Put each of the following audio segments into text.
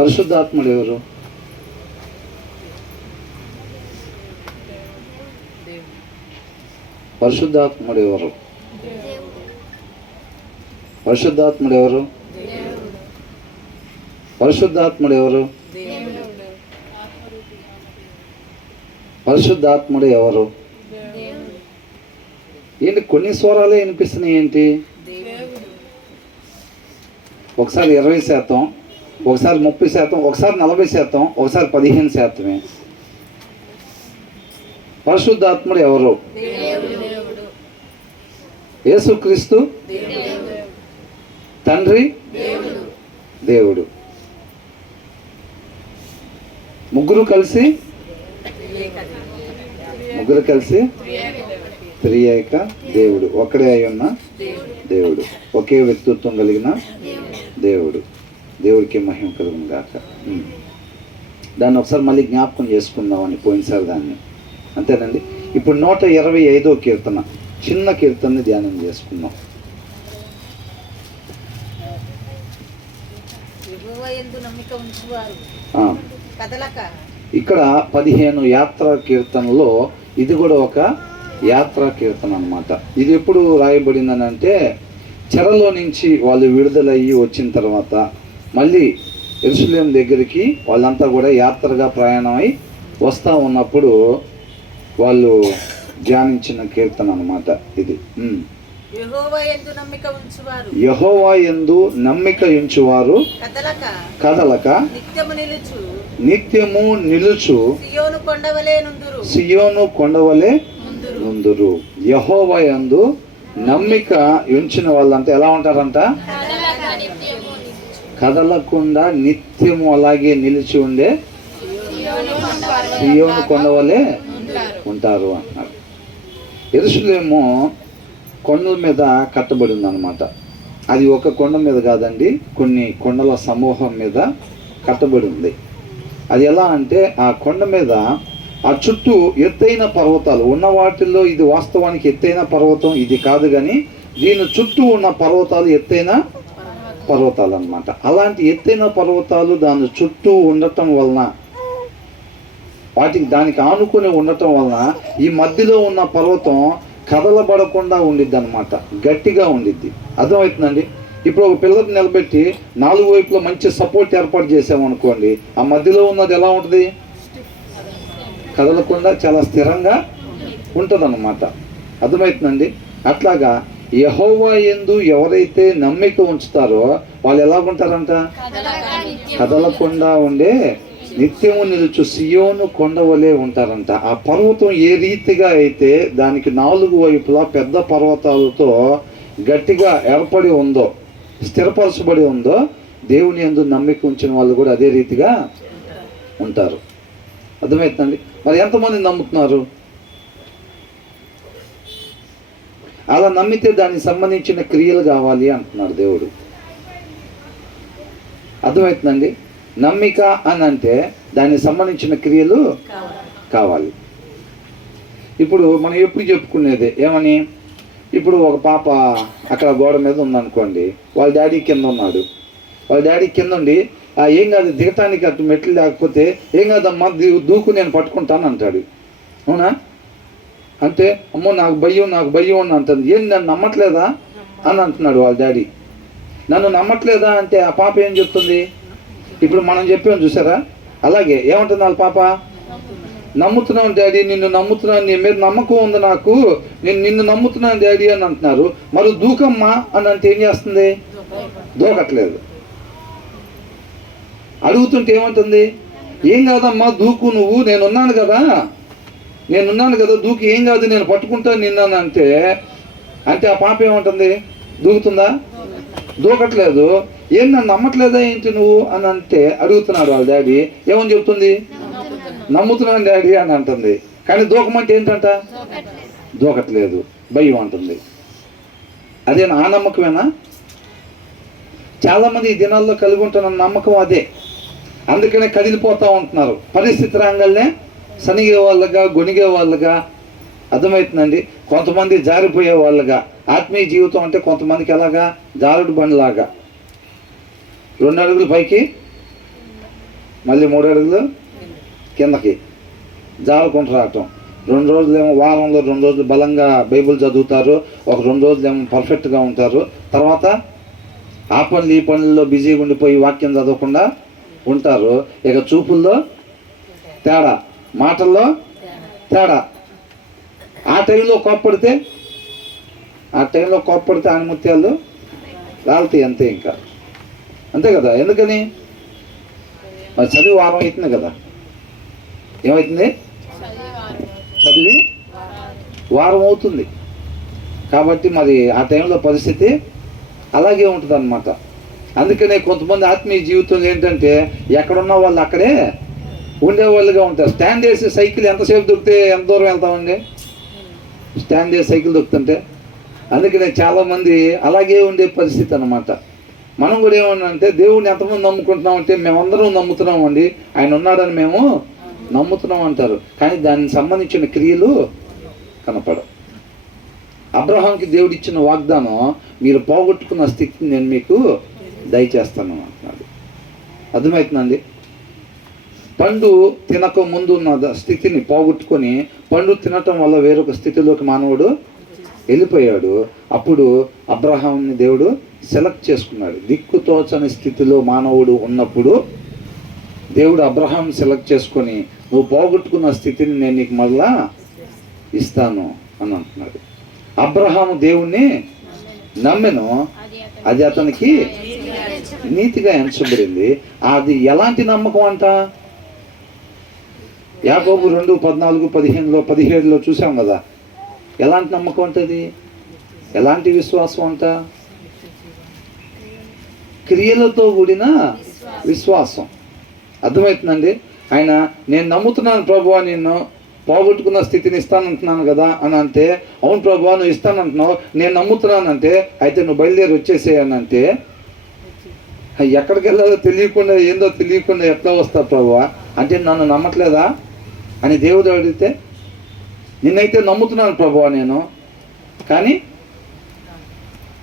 పరిశుద్ధాత్ముడు ఎవరు? పరిశుద్ధాత్ముడు ఎవరు? పరిశుద్ధాత్ముడు ఎవరు? పరిశుద్ధాత్ముడు ఎవరు? పరిశుద్ధాత్ముడు ఎవరు? ఏంటి కొన్ని స్వరాలే వినిపిస్తున్నాయి ఏంటి? ఒకసారి 20%, ఒకసారి 30%, ఒకసారి 40%, ఒకసారి 15%. పరిశుద్ధాత్ముడు ఎవరు? యేసుక్రీస్తు తండ్రి, దేవుడు. ముగ్గురు కలిసి త్రియేక దేవుడు, ఒకడే అయి ఉన్న దేవుడు, ఒకే వ్యక్తిత్వం కలిగిన దేవుడు. దేవుడికి మహిమ కలుగును గాక. దాన్ని ఒకసారి మళ్ళీ జ్ఞాపకం చేసుకుందామని పోయినసారి దాన్ని, అంతేనండి. ఇప్పుడు 125వ కీర్తన, చిన్న కీర్తనని ధ్యానం చేసుకుందాం. ఇక్కడ 15 యాత్రా కీర్తనలో ఇది కూడా ఒక యాత్రా కీర్తన అన్నమాట. ఇది ఎప్పుడు రాయబడిందని అంటే, చెరలో నుంచి వాళ్ళు విడుదలయ్యి వచ్చిన తర్వాత మళ్ళీ యెరూషలేం దగ్గరికి వాళ్ళంతా కూడా యాత్రగా ప్రయాణమై వస్తూ ఉన్నప్పుడు వాళ్ళు ధ్యానించిన కీర్తన అన్నమాట ఇది. యెహోవా యందు నమ్మిక ఉంచువారు కదలక నిత్యము నిలుచు సియోను కొండవలే నుందురు. యెహోవా యందు నమ్మిక ఉంచిన వాళ్ళంతా ఎలా ఉంటారంట? కదలకుండా నిత్యము అలాగే నిలిచి ఉండే సియోను కొండవలే ఉంటారు అంటున్నారు. యెరూషలేము కొండల మీద కట్టబడి ఉందన్నమాట. అది ఒక కొండ మీద కాదండి, కొన్ని కొండల సమూహం మీద కట్టబడి ఉంది. అది ఎలా అంటే, ఆ కొండ మీద ఆ చుట్టూ ఎత్తైన పర్వతాలు ఉన్న వాటిల్లో ఇది వాస్తవానికి ఎత్తైన పర్వతం ఇది కాదు, కానీ దీని చుట్టూ ఉన్న పర్వతాలు ఎత్తైన పర్వతాలు అన్నమాట. అలాంటి ఎత్తైన పర్వతాలు దాని చుట్టూ ఉండటం వలన, దానికి ఆనుకొని ఉండటం వలన ఈ మధ్యలో ఉన్న పర్వతం కదలబడకుండా ఉండిద్ది అనమాట, గట్టిగా ఉండిద్ది. అర్థమవుతుందండి? ఇప్పుడు ఒక పిల్లకి నిలబెట్టి 4 వైపులో మంచి సపోర్ట్ ఏర్పాటు చేసామనుకోండి, ఆ మధ్యలో ఉన్నది ఎలా ఉంటుంది? కదలకుండా చాలా స్థిరంగా ఉంటుంది అన్నమాట. అర్థమవుతుందండి? అట్లాగా యెహోవా యందు ఎవరైతే నమ్మిక ఉంచుతారో వాళ్ళు ఎలాగుంటారంట? కదలకుండా ఉండే నిత్యము నిలుచు సియోను కొండవలే ఉంటారంట. ఆ పర్వతం ఏ రీతిగా అయితే దానికి 4 వైపులా పెద్ద పర్వతాలతో గట్టిగా ఏర్పడి ఉందో, స్థిరపరచబడి ఉందో, దేవుని యందు నమ్మిక ఉంచిన వాళ్ళు కూడా అదే రీతిగా ఉంటారు. అర్థమవుతుందండి? మరి ఎంతమంది నమ్ముతున్నారు? అలా నమ్మితే దానికి సంబంధించిన క్రియలు కావాలి అంటున్నారు దేవుడు. అర్థమవుతుందండి? నమ్మిక అని అంటే దానికి సంబంధించిన క్రియలు కావాలి. ఇప్పుడు మనం ఎప్పుడు చెప్పుకునేది ఏమని, ఇప్పుడు ఒక పాప అక్కడ గోడ మీద ఉందనుకోండి, వాళ్ళ డాడీ కింద ఉన్నాడు. వాళ్ళ డాడీ కింద ఉండి ఏం కాదు దిగటానికి అటు మెట్లు లేకపోతే ఏం కాదమ్మా దూకు నేను పట్టుకుంటాను అంటాడు. అవునా? అంటే అమ్మో నాకు భయం అని అంటుంది. ఏం నన్ను నమ్మట్లేదా అని అంటున్నాడు వాళ్ళ డాడీ. నన్ను నమ్మట్లేదా అంటే ఆ పాప ఏం చెప్తుంది? ఇప్పుడు మనం చెప్పాం చూసారా, అలాగే ఏమంటుంది వాళ్ళ పాప? నమ్ముతున్నాను డాడీ, నిన్ను నమ్ముతున్నాను, నీ మీద నమ్మకం ఉంది నాకు, నేను నిన్ను నమ్ముతున్నాను డాడీ అని అంటున్నారు. మరి దూకమ్మా అని అంటే ఏం చేస్తుంది? దూకట్లేదు. అడుగుతుంటే ఏమంటుంది? ఏం కాదమ్మా దూకు, నువ్వు నేనున్నాను కదా దూకు, ఏం కాదు నేను పట్టుకుంటాను నిన్నాను అంటే ఆ పాప ఏమంటుంది? దూకుతుందా? దూకట్లేదు. ఏం నన్ను నమ్మట్లేదా ఏంటి నువ్వు అని అంటే అడుగుతున్నాడు వాళ్ళ డాడీ. ఏమని చెప్తుంది? నమ్ముతున్నాను డాడీ అని అంటుంది. కానీ దూకమంటే ఏంటంట? దూకట్లేదు, భయం అంటుంది. అదే ఆ నమ్మకమేనా? చాలామంది ఈ దినాల్లో కలిగి ఉంటున్న నమ్మకం అదే. అందుకనే కదిలిపోతూ ఉంటున్నారు. పరిస్థితి రంగాలనే సనిగే వాళ్ళగా, గొనిగే వాళ్ళగా. అర్థమవుతుందండి? కొంతమంది జారిపోయే వాళ్ళగా. ఆత్మీయ జీవితం అంటే కొంతమందికి ఎలాగా? జారుడు బండిలాగా 2 అడుగులు పైకి మళ్ళీ 3 అడుగులు కిందకి జారుకుంటూ రావటం. 2 రోజులేమో వారంలో 2 రోజులు బలంగా బైబిల్ చదువుతారు, ఒక 2 రోజులేమో పర్ఫెక్ట్గా ఉంటారు. తర్వాత ఆ పనులు ఈ పనుల్లో బిజీగా ఉండిపోయి వాక్యం చదవకుండా ఉంటారు. ఇక చూపుల్లో తేడా, మాటల్లో తేడా. ఆ టైంలో కోప్పడితే ఆనిముత్యాలు రాలుతాయి అంతే, ఇంకా అంతే కదా. ఎందుకని మరి చదివి వారం అవుతుంది కదా. ఏమవుతుంది? చదివి వారం అవుతుంది కాబట్టి మరి ఆ టైంలో పరిస్థితి అలాగే ఉంటుంది అన్నమాట. అందుకనే కొంతమంది ఆత్మీయ జీవితంలో ఏంటంటే ఎక్కడున్న వాళ్ళు అక్కడే ఉండేవాళ్ళుగా ఉంటారు. స్టాండ్ చేసి సైకిల్ ఎంతసేపు దొరికితే ఎంత దూరం వెళ్తామండి? స్టాండ్ చేసి సైకిల్ దొరుకుతుంటే. అందుకనే చాలామంది అలాగే ఉండే పరిస్థితి అన్నమాట. మనం కూడా ఏమన్నంటే దేవుడిని ఎంతమంది నమ్ముకుంటున్నామంటే మేమందరం నమ్ముతున్నామండి, ఆయన ఉన్నాడని మేము నమ్ముతున్నాం అంటారు, కానీ దానికి సంబంధించిన క్రియలు కనపడవు. అబ్రహాంకి దేవుడు ఇచ్చిన వాగ్దానం, మీరు పోగొట్టుకున్న స్థితిని నేను మీకు దయచేస్తాను అంటున్నాడు. అర్థమవుతుందండి? పండు తినక ముందు ఉన్న స్థితిని పోగొట్టుకొని పండు తినటం వల్ల వేరొక స్థితిలోకి మానవుడు వెళ్ళిపోయాడు. అప్పుడు అబ్రహాంని దేవుడు సెలెక్ట్ చేసుకున్నాడు. దిక్కుతోచని స్థితిలో మానవుడు ఉన్నప్పుడు దేవుడు అబ్రహాం సెలెక్ట్ చేసుకొని, నువ్వు పోగొట్టుకున్న స్థితిని నేను నీకు మళ్ళా ఇస్తాను అని అంటున్నాడు. అబ్రహాము దేవుణ్ణి నమ్మెను, అది అతనికి నీతిగా ఎంచబడింది. అది ఎలాంటి నమ్మకం అంట? యాకోబు 2:14, 17లో చూసాం కదా. ఎలాంటి నమ్మకం అంటది? ఎలాంటి విశ్వాసం అంట? క్రియలతో కూడిన విశ్వాసం. అర్థమవుతుందండి? ఆయన నేను నమ్ముతున్నాను ప్రభువా, నిన్ను పోగొట్టుకున్న స్థితిని ఇస్తానంటున్నాను కదా అని అంటే, అవును ప్రభువా నువ్వు ఇస్తానంటున్నావు, నేను నమ్ముతున్నానంటే అయితే నువ్వు బయలుదేరి వచ్చేసేయనంటే, ఎక్కడికి వెళ్ళాలో తెలియకుండా ఏందో తెలియకుండా ఎట్లా వస్తా ప్రభువా అంటే నన్ను నమ్మట్లేదా అని దేవుడు అడిగితే, నిన్నైతే నమ్ముతున్నాను ప్రభువా నేను, కానీ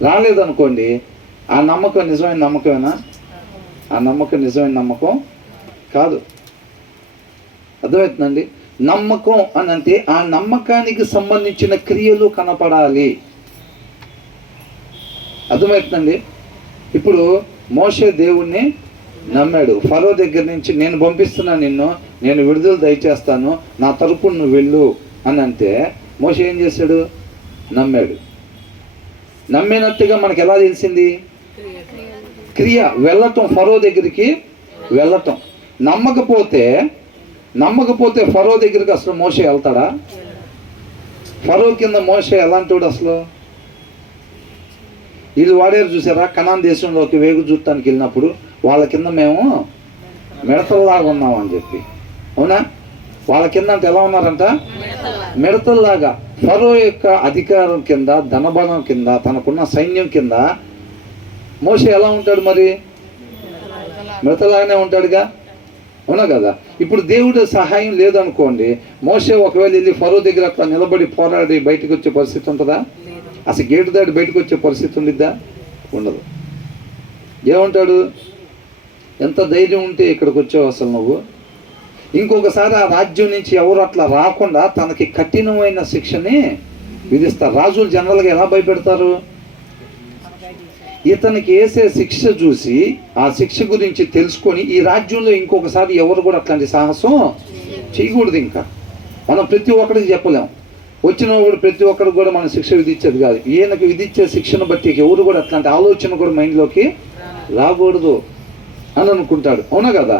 రాలేదనుకోండి, ఆ నమ్మకం నిజమైన నమ్మకమేనా? ఆ నమ్మకం నిజమైన నమ్మకం కాదు. అర్థమవుతుందండి? నమ్మకం అని అంటే ఆ నమ్మకానికి సంబంధించిన క్రియలు కనపడాలి. అర్థమవుతుందండి? ఇప్పుడు మోషే దేవుణ్ణి నమ్మాడు. ఫరో దగ్గర నుంచి నేను పంపిస్తున్నాను నిన్ను, నేను విడుదల దయచేస్తాను, నా తరపున నువ్వు వెళ్ళు అని అంటే మోషే ఏం చేశాడు? నమ్మాడు. నమ్మినట్టుగా మనకు ఎలా తెలిసింది? క్రియ, వెళ్ళటం, ఫరో దగ్గరికి వెళ్ళటం. నమ్మకపోతే ఫరో దగ్గరికి అసలు మోషే వెళ్తాడా? ఫరో కింద మోషే ఎలాంటి వాడు అసలు? వీళ్ళు వాడారు చూసారా, కనాన్ దేశంలోకి వేగు చూడటానికి వెళ్ళినప్పుడు వాళ్ళ కింద మేము మిడతల్లాగా ఉన్నామని చెప్పి. అవునా? వాళ్ళ కింద అంటే ఎలా ఉన్నారంట? మిడతల్లాగా. ఫరో యొక్క అధికారం కింద, ధనబలం కింద, తనకున్న సైన్యం కింద మోషే ఎలా ఉంటాడు? మరి మిడతలాగానే ఉంటాడుగా. అవునా కదా? ఇప్పుడు దేవుడు సహాయం లేదనుకోండి, మోషే ఒకవేళ వెళ్ళి ఫరో దగ్గర అట్లా నిలబడి పోరాడి బయటకు వచ్చే పరిస్థితి ఉంటుందా? అసలు గేటు దాటి బయటకు వచ్చే పరిస్థితి ఉండిద్దా? ఉండదు. ఏమంటాడు? ఎంత ధైర్యం ఉంటే ఇక్కడికి వచ్చావు అసలు నువ్వు? ఇంకొకసారి ఆ రాజ్యం నుంచి ఎవరు అట్లా రాకుండా తనకి కఠినమైన శిక్షని విధిస్తారు. రాజులు జనరల్గా ఎలా భయపెడతారు? ఇతనికి వేసే శిక్ష చూసి ఆ శిక్ష గురించి తెలుసుకొని ఈ రాజ్యంలో ఇంకొకసారి ఎవరు కూడా అట్లాంటి సాహసం చేయకూడదు. ఇంకా మనం ప్రతి ఒక్కరికి చెప్పలేం, వచ్చిన కూడా ప్రతి ఒక్కరికి కూడా మనం శిక్ష విధించేది కాదు. ఈయనకు విధించే శిక్షను బట్టి ఎవరు కూడా అట్లాంటి ఆలోచన కూడా మైండ్లోకి రాకూడదు అని అనుకుంటాడు. అవునా కదా?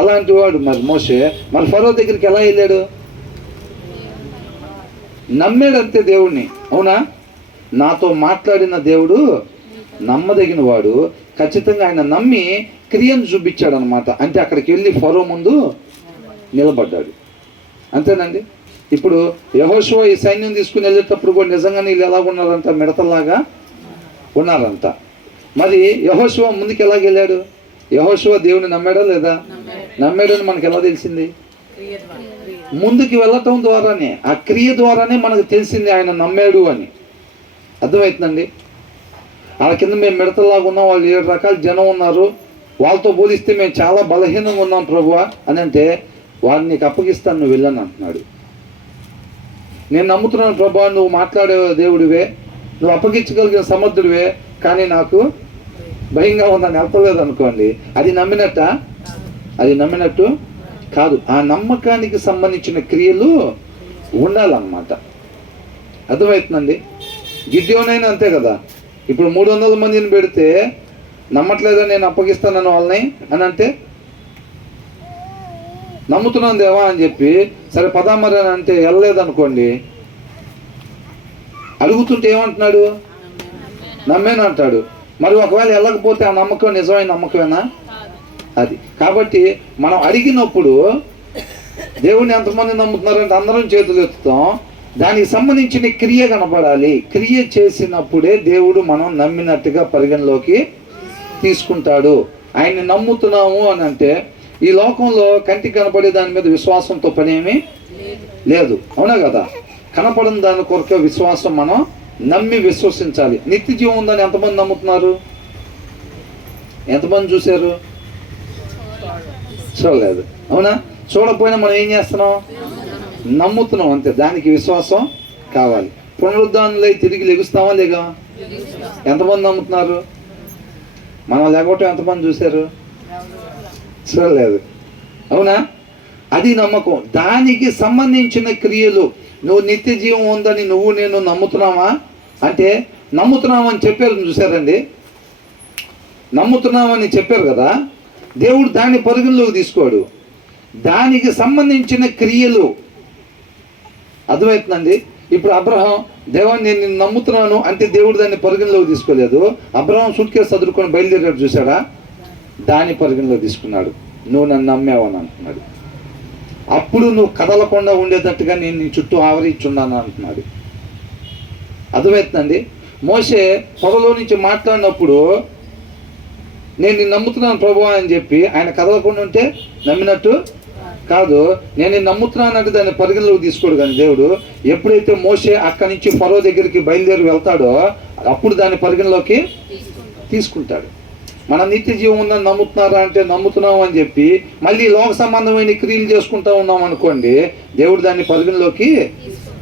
అలాంటి వాడు మరి మోషే మరి ఫరో దగ్గరికి ఎలా వెళ్ళాడు? నమ్మాడంతే దేవుణ్ణి. అవునా? నాతో మాట్లాడిన దేవుడు నమ్మదగిన వాడు, ఖచ్చితంగా ఆయన నమ్మి క్రియను చూపించాడు అనమాట. అంటే అక్కడికి వెళ్ళి ఫరో ముందు నిలబడ్డాడు. అంతేనండి. ఇప్పుడు యెహోషువ ఈ సైన్యం తీసుకుని వెళ్ళేటప్పుడు కూడా నిజంగానే వీళ్ళు ఎలా ఉన్నారంట? మిడతల్లాగా ఉన్నారంట. మరి యెహోషువ ముందుకు ఎలాగ వెళ్ళాడు? యెహోషువ దేవుని నమ్మాడా లేదా? నమ్మాడని మనకు ఎలా తెలిసింది? ముందుకు వెళ్ళటం ద్వారానే, ఆ క్రియ ద్వారానే మనకు తెలిసింది ఆయన నమ్మాడు అని. అర్థమవుతుందండి? వాళ్ళ కింద మేము మిడతల్లాగా ఉన్నాం, వాళ్ళు 7 రకాల జనం ఉన్నారు, వాళ్ళతో పోలిస్తే మేము చాలా బలహీనంగా ఉన్నాం ప్రభువా అని అంటే, వారిని నీకు అప్పగిస్తాను, నువ్వు వెళ్ళని అంటున్నాడు. నేను నమ్ముతున్నాను ప్రభువా, నువ్వు మాట్లాడే దేవుడివే, నువ్వు అప్పగించగలిగిన సమర్థుడివే, కానీ నాకు భయంగా ఉందని వెళ్తలేదు అనుకోండి, అది నమ్మినట్ట? అది నమ్మినట్టు కాదు. ఆ నమ్మకానికి సంబంధించిన క్రియలు ఉండాలన్నమాట. అర్థమవుతుందండి? గిడ్యోనైనా అంతే కదా. ఇప్పుడు 300 మందిని పెడితే నమ్మట్లేదా నేను అప్పగిస్తానని వాళ్ళని అని అంటే, నమ్ముతున్నాను దేవా అని చెప్పి సరే పదామరి అని అంటే వెళ్ళలేదనుకోండి, అడుగుతుంటే ఏమంటున్నాడు? నమ్మేను అంటాడు. మరి ఒకవేళ వెళ్ళకపోతే ఆ నమ్మకం నిజమైన నమ్మకమేనా? అది కాబట్టి మనం అడిగినప్పుడు దేవుడిని ఎంతమంది నమ్ముతున్నారంటే అందరం చేతులు ఎత్తుతాం. దానికి సంబంధించిన క్రియ కనపడాలి. క్రియ చేసినప్పుడే దేవుడు మనం నమ్మినట్టుగా పరిగణలోకి తీసుకుంటాడు. ఆయన్ని నమ్ముతున్నాము అని అంటే, ఈ లోకంలో కంటికి కనపడే దాని మీద విశ్వాసంతో పనేమీ లేదు, అవునా కదా? కనపడని దాని కొరకు విశ్వాసం మనం నమ్మి విశ్వసించాలి. నిత్య జీవం ఉందని ఎంతమంది నమ్ముతున్నారు? ఎంతమంది చూశారు? చూడలేదు, అవునా? చూడకపోయినా మనం ఏం చేస్తున్నాం? నమ్ముతున్నాం అంతే. దానికి విశ్వాసం కావాలి. పునరుద్ధానులై తిరిగి లెగుస్తామా లేగా? ఎంతమంది నమ్ముతున్నారు? మనం లేకపోవటం ఎంతమంది చూశారు? చూడలేదు, అవునా? అది నమ్మకం. దానికి సంబంధించిన క్రియలు, నువ్వు నిత్య జీవం ఉందని నువ్వు నేను నమ్ముతున్నావా అంటే, నమ్ముతున్నామని చెప్పారు చూసారండి, నమ్ముతున్నామని చెప్పారు కదా. దేవుడు దాన్ని పరిగణలోకి తీసుకోడు. దానికి సంబంధించిన క్రియలు, అర్థమవుతుందండి? ఇప్పుడు అబ్రహాం, దేవాన్ని నేను నిన్ను నమ్ముతున్నాను అంటే దేవుడు దాన్ని పరిగణలోకి తీసుకోలేదు. అబ్రహాం సూట్ కేసు చదువుకొని బయలుదేరాడు చూసాడా, దాన్ని పరిగణలోకి తీసుకున్నాడు. నువ్వు నన్ను నమ్మావని అంటున్నాడు. అప్పుడు నువ్వు కదలకుండా ఉండేటట్టుగా నేను నీ చుట్టూ ఆవరించున్నాను అంటున్నాడు. అర్థమవుతుందండి? మోషే పొదలో నుంచి మాట్లాడినప్పుడు నేను నిన్ను నమ్ముతున్నాను ప్రభువా అని చెప్పి ఆయన కదలకుండా ఉంటే నమ్మినట్టు కాదు. నేను నిన్ను నమ్ముతున్నానంటే దాన్ని పరిగణలోకి తీసుకోడు. కానీ దేవుడు ఎప్పుడైతే మోషే అక్కడి నుంచి ఫరో దగ్గరికి బయలుదేరి వెళ్తాడో అప్పుడు దాన్ని పరిగణలోకి తీసుకుంటాడు. మన నిత్య జీవం ఉందని నమ్ముతున్నారా అంటే నమ్ముతున్నాం అని చెప్పి మళ్ళీ లోక సంబంధమైన క్రియలు చేసుకుంటా ఉన్నాం అనుకోండి, దేవుడు దాన్ని పరిగణలోకి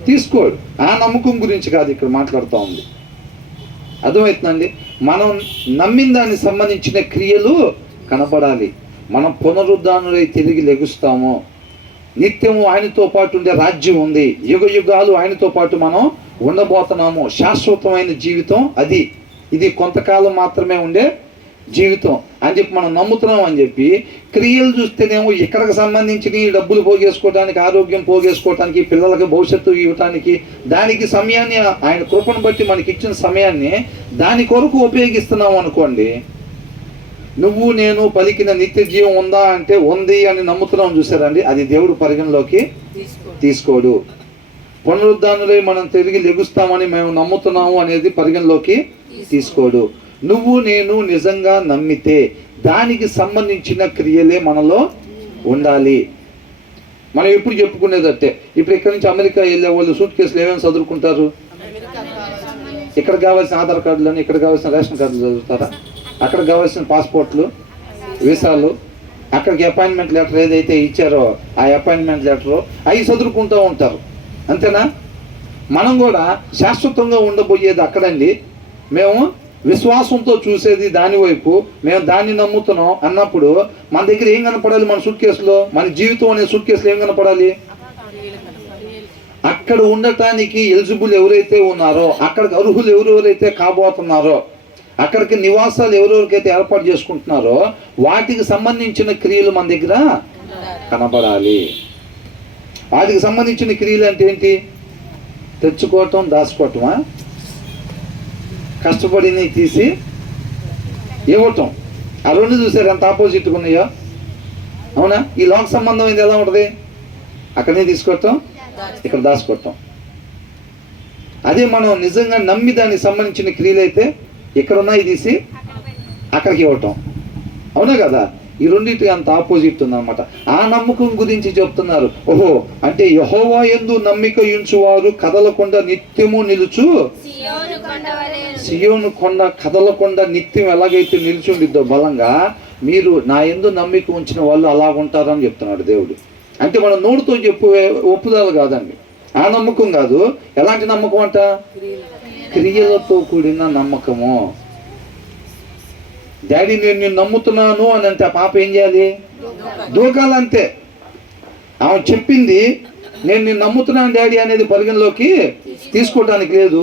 తీసుకోడు. ఆ నమ్మకం గురించి కాదు ఇక్కడ మాట్లాడుతూ ఉంది. అర్థమవుతుందండి? మనం నమ్మిన దానికి సంబంధించిన క్రియలు కనపడాలి. మనం పునరుద్ధానులై తిరిగి లెగుస్తాము. నిత్యము ఆయనతో పాటు ఉండే రాజ్యం ఉంది. యుగ యుగాలు ఆయనతో పాటు మనం ఉండబోతున్నాము. శాశ్వతమైన జీవితం అది. ఇది కొంతకాలం మాత్రమే ఉండే జీవితం అని చెప్పి మనం నమ్ముతున్నాం అని చెప్పి క్రియలు చూస్తేనేమో ఇక్కడికి సంబంధించిన డబ్బులు పోగేసుకోవడానికి, ఆరోగ్యం పోగేసుకోవడానికి, పిల్లలకి భవిష్యత్తు ఇవ్వటానికి, దానికి సమయాన్ని ఆయన కృపను బట్టి మనకి ఇచ్చిన సమయాన్ని దాని కొరకు ఉపయోగిస్తున్నాం అనుకోండి, నువ్వు నేను పలికిన నిత్య జీవం ఉందా అంటే ఉంది అని నమ్ముతున్నాం చూసారండి, అది దేవుడు పరిగణలోకి తీసుకోడు. పునరుద్ధానులై మనం తిరిగి లెగుస్తామని మేము నమ్ముతున్నాము అనేది పరిగణలోకి తీసుకోడు. నువ్వు నేను నిజంగా నమ్మితే దానికి సంబంధించిన క్రియలే మనలో ఉండాలి. మనం ఎప్పుడు చెప్పుకునేదంటే, ఇప్పుడు ఇక్కడి నుంచి అమెరికా వెళ్ళే వాళ్ళు సూట్ కేసులు ఏమేమి చదువుకుంటారు? ఇక్కడ కావాల్సిన ఆధార్ కార్డులని, ఇక్కడ కావాల్సిన రేషన్ కార్డులు చదువుతారా? అక్కడ కావాల్సిన పాస్పోర్ట్లు, వీసాలు, అక్కడికి అపాయింట్మెంట్ లెటర్ ఏదైతే ఇచ్చారో ఆ అపాయింట్మెంట్ లెటరు అవి చదువుకుంటూ ఉంటారు. అంతేనా? మనం కూడా శాశ్వతంగా ఉండబోయేది అక్కడండి. మేము విశ్వాసంతో చూసేది దాని వైపు, మేము దాన్ని నమ్ముతున్నాం అన్నప్పుడు మన దగ్గర ఏం కనపడాలి? మన సూట్ కేసులో, మన జీవితం అనే సూట్ కేసులో ఏం కనపడాలి? అక్కడ ఉండటానికి ఎలిజిబుల్ ఎవరైతే ఉన్నారో, అక్కడికి అర్హులు ఎవరెవరైతే కాబోతున్నారో, అక్కడికి నివాసాలు ఎవరెవరికైతే ఏర్పాటు చేసుకుంటున్నారో వాటికి సంబంధించిన క్రియలు మన దగ్గర కనపడాలి. వాటికి సంబంధించిన క్రియలు అంటే ఏంటి? తెచ్చుకోవటం, దాచుకోవటమా? కష్టపడిని తీసి ఇవ్వటం. ఆ రెండు చూసారు ఎంత ఆపోజిట్గా ఉన్నాయో, అవునా? ఈ లోక సంబంధం ఇది ఎలా ఉంటుంది? అక్కడనే తీసుకోవటం, ఇక్కడ దాచుకోవటం. అదే మనం నిజంగా నమ్మి దానికి సంబంధించిన క్రియలు అయితే ఇక్కడ ఉన్నాయి తీసి అక్కడికి ఇవ్వటం, అవునా కదా? ఈ రెండింటి అంత ఆపోజిట్ ఉందన్నమాట. ఆ నమ్మకం గురించి చెప్తున్నారు. ఓహో, అంటే యెహోవా యందు నమ్మిక ఉంచువారు కదలకుండా నిత్యము నిలుచు. సియోను కొండ కదలకుండా నిత్యం ఎలాగైతే నిలిచి ఉండిద్దో బలంగా, మీరు నా యందు నమ్మిక ఉంచిన వాళ్ళు అలా ఉంటారని చెప్తున్నాడు దేవుడు. అంటే మనం నోటితో చెప్పు ఒప్పుదల కాదండి, ఆ నమ్మకం కాదు. ఎలాంటి నమ్మకం అంట? క్రియలతో కూడిన నమ్మకము. డాడీ నేను నమ్ముతున్నాను అని అంటే ఆ పాప ఏం చేయాలి? దూకాలంతే. ఆమె చెప్పింది నేను నమ్ముతున్నాను డాడీ అనేది పరిగణలోకి తీసుకోవడానికి లేదు.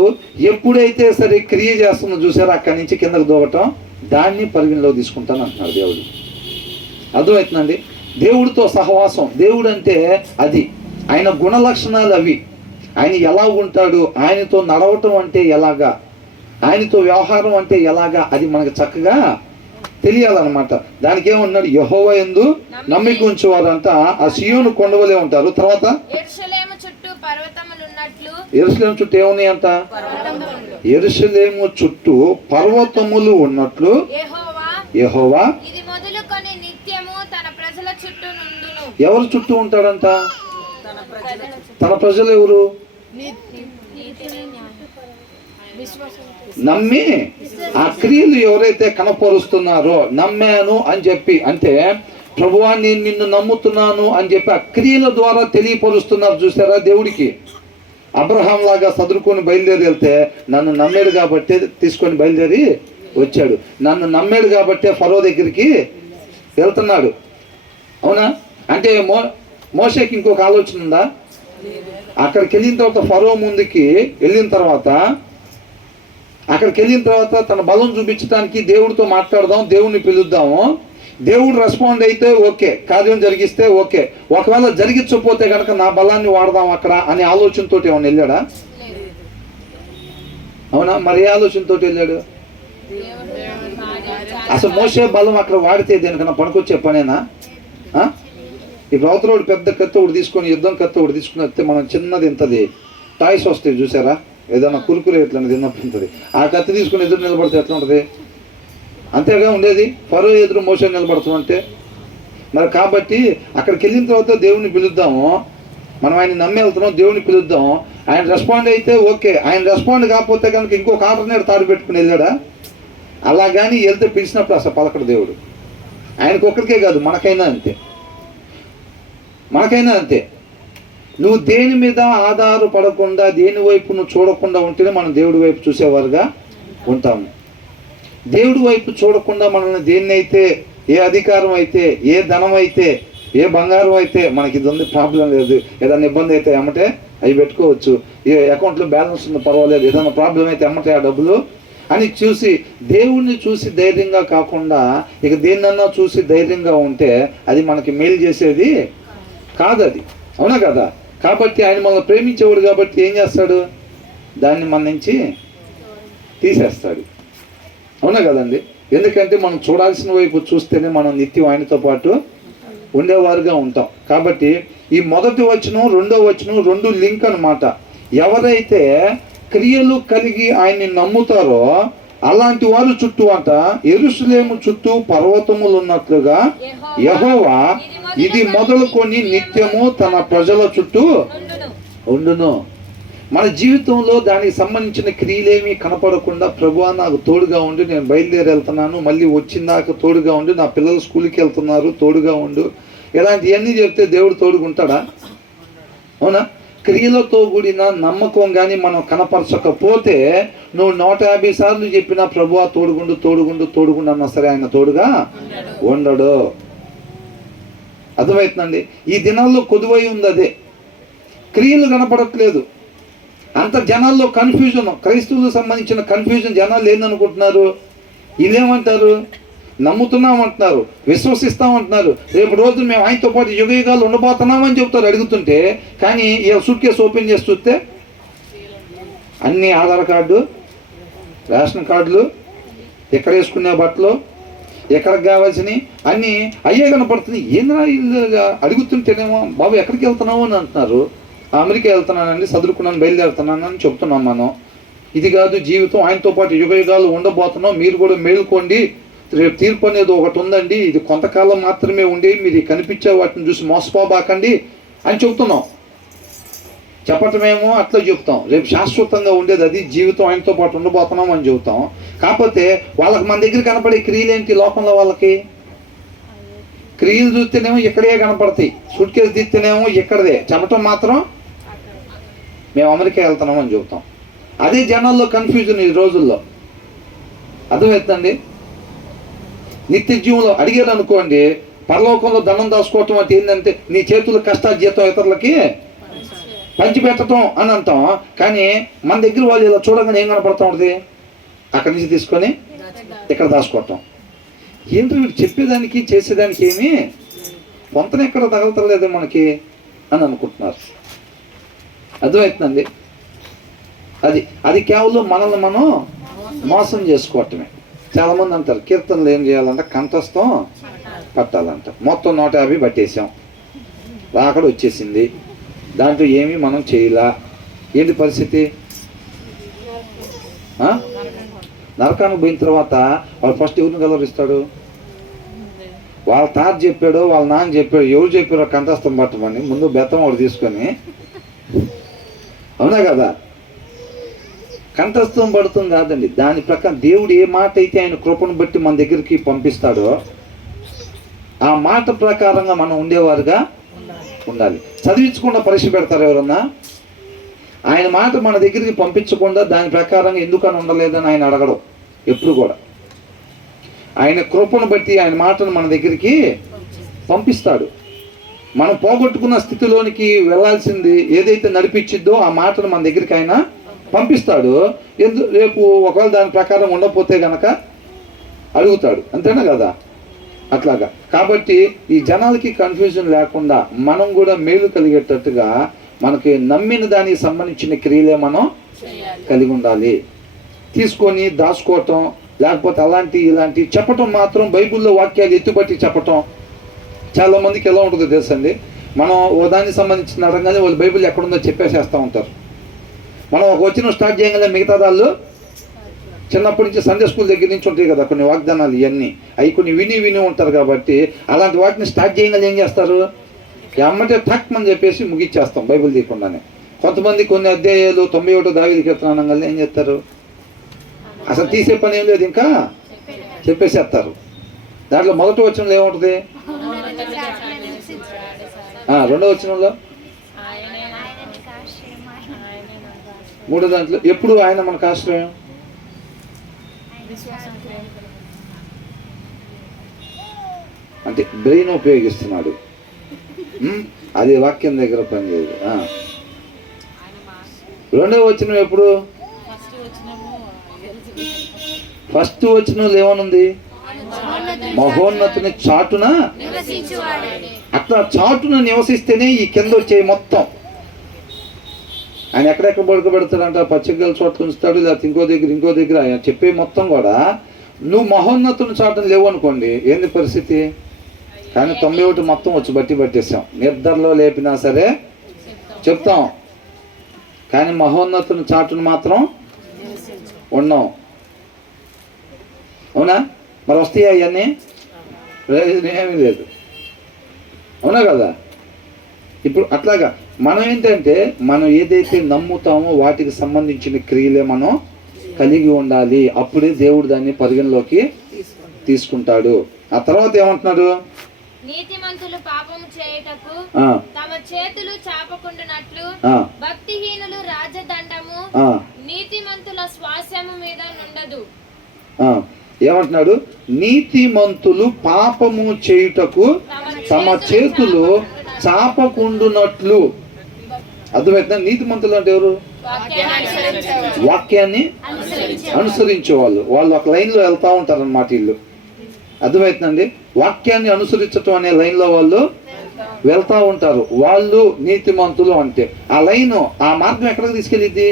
ఎప్పుడైతే సరే క్రియ చేస్తుందో చూసారో అక్కడి నుంచి కిందకు దూకటం, దాన్ని పరిగణలో తీసుకుంటాను అంటున్నాడు దేవుడు. అర్థమవుతుందండి? దేవుడితో సహవాసం, దేవుడు అంటే అది, ఆయన గుణ లక్షణాలు అవి. ఆయన ఎలా ఉంటాడు, ఆయనతో నడవటం అంటే ఎలాగా, ఆయనతో వ్యవహారం అంటే ఎలాగా, అది మనకు చక్కగా తెలియాలన్నమాట. దానికి ఏమన్నాడు? యెహోవా యందు నమ్మిక ఉంచేవారంట ఆ సీయోను కొండవలే ఉంటారు. తర్వాత యెరూషలేము చుట్టూ ఏమున్నాయంట? యెరూషలేము చుట్టూ పర్వతములు ఉన్నట్లు యెహోవా ఇది మొదలుకొని నిత్యము తన ప్రజల చుట్టూ నుండును. ఎవరు చుట్టూ ఉంటాడంట? తన ప్రజలు ఎవరు? నమ్మి ఆ క్రియలు ఎవరైతే కనపరుస్తున్నారో, నమ్మాను అని చెప్పి, అంటే ప్రభువా నేను నిన్ను నమ్ముతున్నాను అని చెప్పి ఆ క్రియల ద్వారా తెలియపరుస్తున్నారు చూసారా దేవుడికి. అబ్రహాం లాగా చదువుకొని బయలుదేరి వెళ్తే నన్ను నమ్మాడు కాబట్టి తీసుకొని బయలుదేరి వచ్చాడు. నన్ను నమ్మాడు కాబట్టి ఫరో దగ్గరికి వెళ్తున్నాడు. అవునా? అంటే మోషేకి ఇంకొక ఆలోచన ఉందా? అక్కడికి వెళ్ళిన తర్వాత ఫరో ముందుకి వెళ్ళిన తర్వాత తన బలం చూపించడానికి దేవుడితో మాట్లాడదాం, దేవుడిని పిలుద్దాము, దేవుడు రెస్పాండ్ అయితే ఓకే, కార్యం జరిగిస్తే ఓకే, ఒకవేళ జరిగించకపోతే కనుక నా బలాన్ని వాడదాం అక్కడ అనే ఆలోచనతో ఏమైనా వెళ్ళాడా? అవునా? మరి ఏ ఆలోచనతో వెళ్ళాడు? అసలు మోసే బలం అక్కడ వాడితే దేనికన్నా పనికొచ్చే పనేనా? ఇప్పుడు అవతల పెద్ద కత్తి ఒకటి తీసుకొని, యుద్ధం కత్తి ఒకటి తీసుకుని వస్తే మనం చిన్నది ఇంతది టాయ్స్ వస్తాయి చూసారా, ఏదైనా కురుకురే ఎట్లా తిన్నప్పుడు ఉంటుంది, ఆ కత్తి తీసుకుని ఎదురు నిలబడితే ఎట్లా ఉంటుంది? అంతేగా ఉండేది. ఫరో ఎదురు మోసే నిలబడుతుందంటే మరి. కాబట్టి అక్కడికి వెళ్ళిన తర్వాత దేవుని పిలుద్దాము, మనం ఆయన నమ్మి వెళ్తున్నాం, దేవుని పిలుద్దాం. ఆయన రెస్పాండ్ అయితే ఓకే, ఆయన రెస్పాండ్ కాకపోతే కనుక ఇంకొక ఆల్టర్నేట్ తాడు పెట్టుకుని వెళ్ళాడా? అలా కానీ వెళ్తే పిలిచినప్పుడు అసలు పలకడు దేవుడు. ఆయనకు ఒక్కరికే కాదు, మనకైనా అంతే. నువ్వు దేని మీద ఆధారపడకుండా, దేని వైపు నువ్వు చూడకుండా ఉంటేనే మనం దేవుడి వైపు చూసేవారుగా ఉంటాము. దేవుడి వైపు చూడకుండా మనల్ని దేన్నైతే, ఏ అధికారం అయితే, ఏ ధనం అయితే, ఏ బంగారం అయితే, మనకి ఇది ఉంది ప్రాబ్లం లేదు, ఏదైనా ఇబ్బంది అయితే ఎమ్మటే అవి పెట్టుకోవచ్చు, ఏ అకౌంట్లో బ్యాలెన్స్ ఉంది పర్వాలేదు, ఏదైనా ప్రాబ్లం అయితే ఎమ్మటే ఆ డబ్బులు అని చూసి, దేవుణ్ణి చూసి ధైర్యంగా కాకుండా ఇక దేన్నన్నా చూసి ధైర్యంగా ఉంటే అది మనకి మేలు చేసేది కాదు అది. అవునా కదా? కాబట్టి ఆయన మనల్ని ప్రేమించేవాడు కాబట్టి ఏం చేస్తాడు? దాన్ని మన నుంచి తీసేస్తాడు. అవునా కదండి? ఎందుకంటే మనం చూడాల్సిన వైపు చూస్తేనే మనం నిత్యం ఆయనతో పాటు ఉండేవారుగా ఉంటాం. కాబట్టి ఈ మొదటి వచనం రెండో వచనం రెండు లింక్ అన్నమాట. ఎవరైతే క్రియలు కలిగి ఆయన్ని నమ్ముతారో అలాంటి వారు చుట్టూ అంట యెరూషలేము చుట్టూ పర్వతములు ఉన్నట్లుగా యెహోవా ఇది మొదలుకొని నిత్యము తన ప్రజల చుట్టూ ఉండును. మన జీవితంలో దానికి సంబంధించిన క్రియలేమీ కనపడకుండా, ప్రభువా నాకు తోడుగా ఉండి, నేను బయలుదేరి వెళ్తున్నాను, మళ్ళీ వచ్చిందాక తోడుగా ఉండి, నా పిల్లలు స్కూల్కి వెళ్తున్నారు తోడుగా ఉండు, ఇలాంటివన్నీ చెప్తే దేవుడు తోడుకుంటాడా? అవునా? క్రియలతో కూడిన నమ్మకం కానీ మనం కనపరచకపోతే, నువ్వు 150 సార్లు చెప్పినా ప్రభువా తోడుగుండు అన్నా సరే ఆయన తోడుగా ఉండడు. అర్థమవుతుందండి? ఈ దినాల్లో కొదువై ఉంది అదే. క్రియలు కనపడట్లేదు. అంత జనాల్లో కన్ఫ్యూజన్, క్రైస్తవులకు సంబంధించిన కన్ఫ్యూజన్. జనాలు ఏందనుకుంటున్నారు? ఇదేమంటారు? నమ్ముతున్నామంటున్నారు, విశ్వసిస్తామంటున్నారు, రేపు రోజు మేము ఆయనతో పాటు యుగయుగాలు ఉండబోతున్నామని చెప్తారు అడుగుతుంటే. కానీ ఈ సూట్ కేసు ఓపెన్ చేసి చూస్తే అన్ని ఆధార్ కార్డు, రేషన్ కార్డులు, ఎక్కడ వేసుకునే బట్టలు, ఎక్కడికి కావాల్సినవి అన్నీ అయ్యే కనపడుతుంది. ఏంద్రా అడుగుతుంటేనేమో బాబు ఎక్కడికి వెళ్తున్నావు అని అంటున్నారు. అమెరికా వెళ్తున్నానండి, చదువుకున్నాను, బయలుదేరుతున్నానని చెప్తున్నాం మనం. ఇది కాదు జీవితం, ఆయనతో పాటు యుగయుగాలు ఉండబోతున్నాం, మీరు కూడా మేలుకోండి, రేపు తీర్పు అనేది ఒకటి ఉందండి, ఇది కొంతకాలం మాత్రమే ఉండి మీరు కనిపించే వాటిని చూసి మోసపోబాకండి అని చెప్తున్నాం. చెప్పటమేమో అట్లా చెప్తాం, రేపు శాశ్వతంగా ఉండేది అది జీవితం, ఆయనతో పాటు ఉండబోతున్నాం అని చెబుతాం. కాకపోతే వాళ్ళకి మన దగ్గర కనపడే క్రియలేంటి లోకంలో? వాళ్ళకి క్రియలు చూస్తేనేమో ఇక్కడే కనపడతాయి, సూట్ కేసు తీస్తేనేమో ఇక్కడదే, చెప్పటం మాత్రం మేము అమెరికా వెళ్తున్నాం అని చెబుతాం. అదే జనాల్లో కన్ఫ్యూజన్ ఈ రోజుల్లో. అర్థమవుతుందండి? నిత్య జీవంలో అడిగారు అనుకోండి, పరలోకంలో ధనం దాచుకోవటం అంటే ఏంటంటే నీ చేతుల కష్టార్జితం ఇతరులకి పంచిపెట్టడం అని అంటాం. కానీ మన దగ్గర వాళ్ళు ఇలా చూడగానే ఏం కనపడతా ఉంటుంది? అక్కడి నుంచి తీసుకొని ఇక్కడ దాచుకోవటం. ఏంటో వీడు చెప్పేదానికి చేసేదానికి ఏమీ పొంతన ఎక్కడ తగలతలేదు మనకి అని అనుకుంటున్నారు. అర్థమవుతుందండి? అది కేవలం మనల్ని మనం మోసం చేసుకోవటమే. చాలామంది అంటారు కీర్తనలు ఏం చేయాలంటే కంఠస్థం పట్టాలంట. మొత్తం 150 పట్టేసాం, రాకడ వచ్చేసింది, దాంట్లో ఏమీ మనం చేయలా. ఏంటి పరిస్థితి? నరకానికి పోయిన తర్వాత వాడు ఫస్ట్ ఎవరిని గౌరవిస్తాడు? వాళ్ళ తాత చెప్పాడు, వాళ్ళ నాన్న చెప్పాడు, ఎవరు చెప్పారో కంఠస్థం పట్టమని ముందు బెత్తం వాడు తీసుకొని, అవునా కదా? కంఠస్థం పడుతుంది కాదండి, దాని ప్రకారం దేవుడు ఏ మాట అయితే ఆయన కృపను బట్టి మన దగ్గరికి పంపిస్తాడో ఆ మాట ప్రకారంగా మనం ఉండేవారుగా ఉండాలి. చదివించకుండా పరీక్ష పెడతారు ఎవరన్నా? ఆయన మాట మన దగ్గరికి పంపించకుండా దాని ప్రకారంగా ఎందుకని ఉండలేదని ఆయన అడగడం ఎప్పుడు కూడా. ఆయన కృపను బట్టి ఆయన మాటను మన దగ్గరికి పంపిస్తాడు. మనం పోగొట్టుకున్న స్థితిలోనికి వెళ్ళాల్సింది ఏదైతే నడిపించిద్దో ఆ మాటను మన దగ్గరికి ఆయన పంపిస్తాడు. రేపు ఒకవేళ దాని ప్రకారం ఉండకపోతే గనక అడుగుతాడు, అంతేనా కదా? అట్లాగా. కాబట్టి ఈ జనాలకి కన్ఫ్యూజన్ లేకుండా మనం కూడా మేలు కలిగేటట్టుగా మనకి నమ్మిన దానికి సంబంధించిన క్రియలే మనం కలిగి ఉండాలి. తీసుకొని దాచుకోవటం, లేకపోతే ఇలాంటి చెప్పటం మాత్రం బైబిల్లో వాక్యాలు ఎత్తుపట్టి చెప్పటం చాలామందికి ఎలా ఉంటుందో తెలుసండి. మనం ఓ దానికి సంబంధించిన అడగానే వాళ్ళు బైబిల్ ఎక్కడుందో చెప్పేసేస్తూ ఉంటారు. మనం ఒక వచ్చిన స్టార్ట్ చేయగానే మిగతా వాళ్ళు చిన్నప్పటి నుంచి సండే స్కూల్ దగ్గర నుంచి ఉంటాయి కదా కొన్ని వాగ్దానాలు, ఇవన్నీ అవి కొన్ని విని ఉంటారు. కాబట్టి అలాంటి వాటిని స్టార్ట్ చేయగానే ఏం చేస్తారు? ఎమ్మటే టక్ అని చెప్పేసి ముగిచ్చేస్తాం బైబిల్ తీయకుండానే. కొంతమంది కొన్ని అధ్యాయాలు 91 దావీదు కీర్తన అనగానే ఏం చేస్తారు? అసలు తీసే పని ఏం లేదు, ఇంకా చెప్పేసేస్తారు. దాంట్లో మొదటి వచనంలో ఏముంటుంది? రెండో వచనంలో, మూడో దాంట్లో ఎప్పుడు ఆయన మనకు ఆశ్రయం. అంటే బ్రెయిన్ ఉపయోగిస్తున్నాడు, అది వాక్యం దగ్గర పనిచేయదు. రెండవ వచనం ఎప్పుడు? ఫస్ట్ వచనంలో ఏమనుంది? మహోన్నతుని చాటున. అట్లా చాటున నివసిస్తేనే ఈ కింద వచ్చే మొత్తం. ఆయన ఎక్కడెక్కడ పడుకోబెడతాడంట, పచ్చికల చోట్ల ఉంచుతాడు, లేకపోతే ఇంకో దగ్గర ఆయన చెప్పే మొత్తం కూడా. నువ్వు మహోన్నతుని చాటున లేవు అనుకోండి, ఏంది పరిస్థితి? కానీ 91 మొత్తం వచ్చి పట్టేసాం. నిద్రలో లేపినా సరే చెప్తాం, కానీ మహోన్నతుని చాటును మాత్రం ఉన్నాం. అవునా? మరి వస్తాయా అవన్నీ? ఏమీ లేదు, అవునా కదా? ఇప్పుడు అట్లాగా మనం ఏంటంటే మనం ఏదైతే నమ్ముతామో వాటికి సంబంధించిన క్రియలే మనం కలిగి ఉండాలి. అప్పుడే దేవుడు దాన్ని పరిగణలోకి తీసుకుంటాడు. ఆ తర్వాత ఏమంటున్నాడు? నీతిమంతులు పాపము చేయుటకు తమ చేతులు చాపకుండునట్లు భక్తిహీనులు రాజదండము నీతిమంతుల స్వాస్యము మీద నుండదు. ఏమంటున్నాడు? నీతిమంతులు పాపము చేయుటకు తమ చేతులు చాపకుండునట్లు. అర్థమవుతుందా? నీతిమంతులు అంటే ఎవరు? వాక్యాన్ని అనుసరించే వాళ్ళు ఒక లైన్లో వెళ్తా ఉంటారు అన్నమాట వీళ్ళు. అర్థమవుతుందండి? వాక్యాన్ని అనుసరించటం అనే లైన్లో వాళ్ళు వెళ్తా ఉంటారు. వాళ్ళు నీతిమంతులు అంటే ఆ లైన్, ఆ మార్గం ఎక్కడికి తీసుకెళ్ళిద్ది?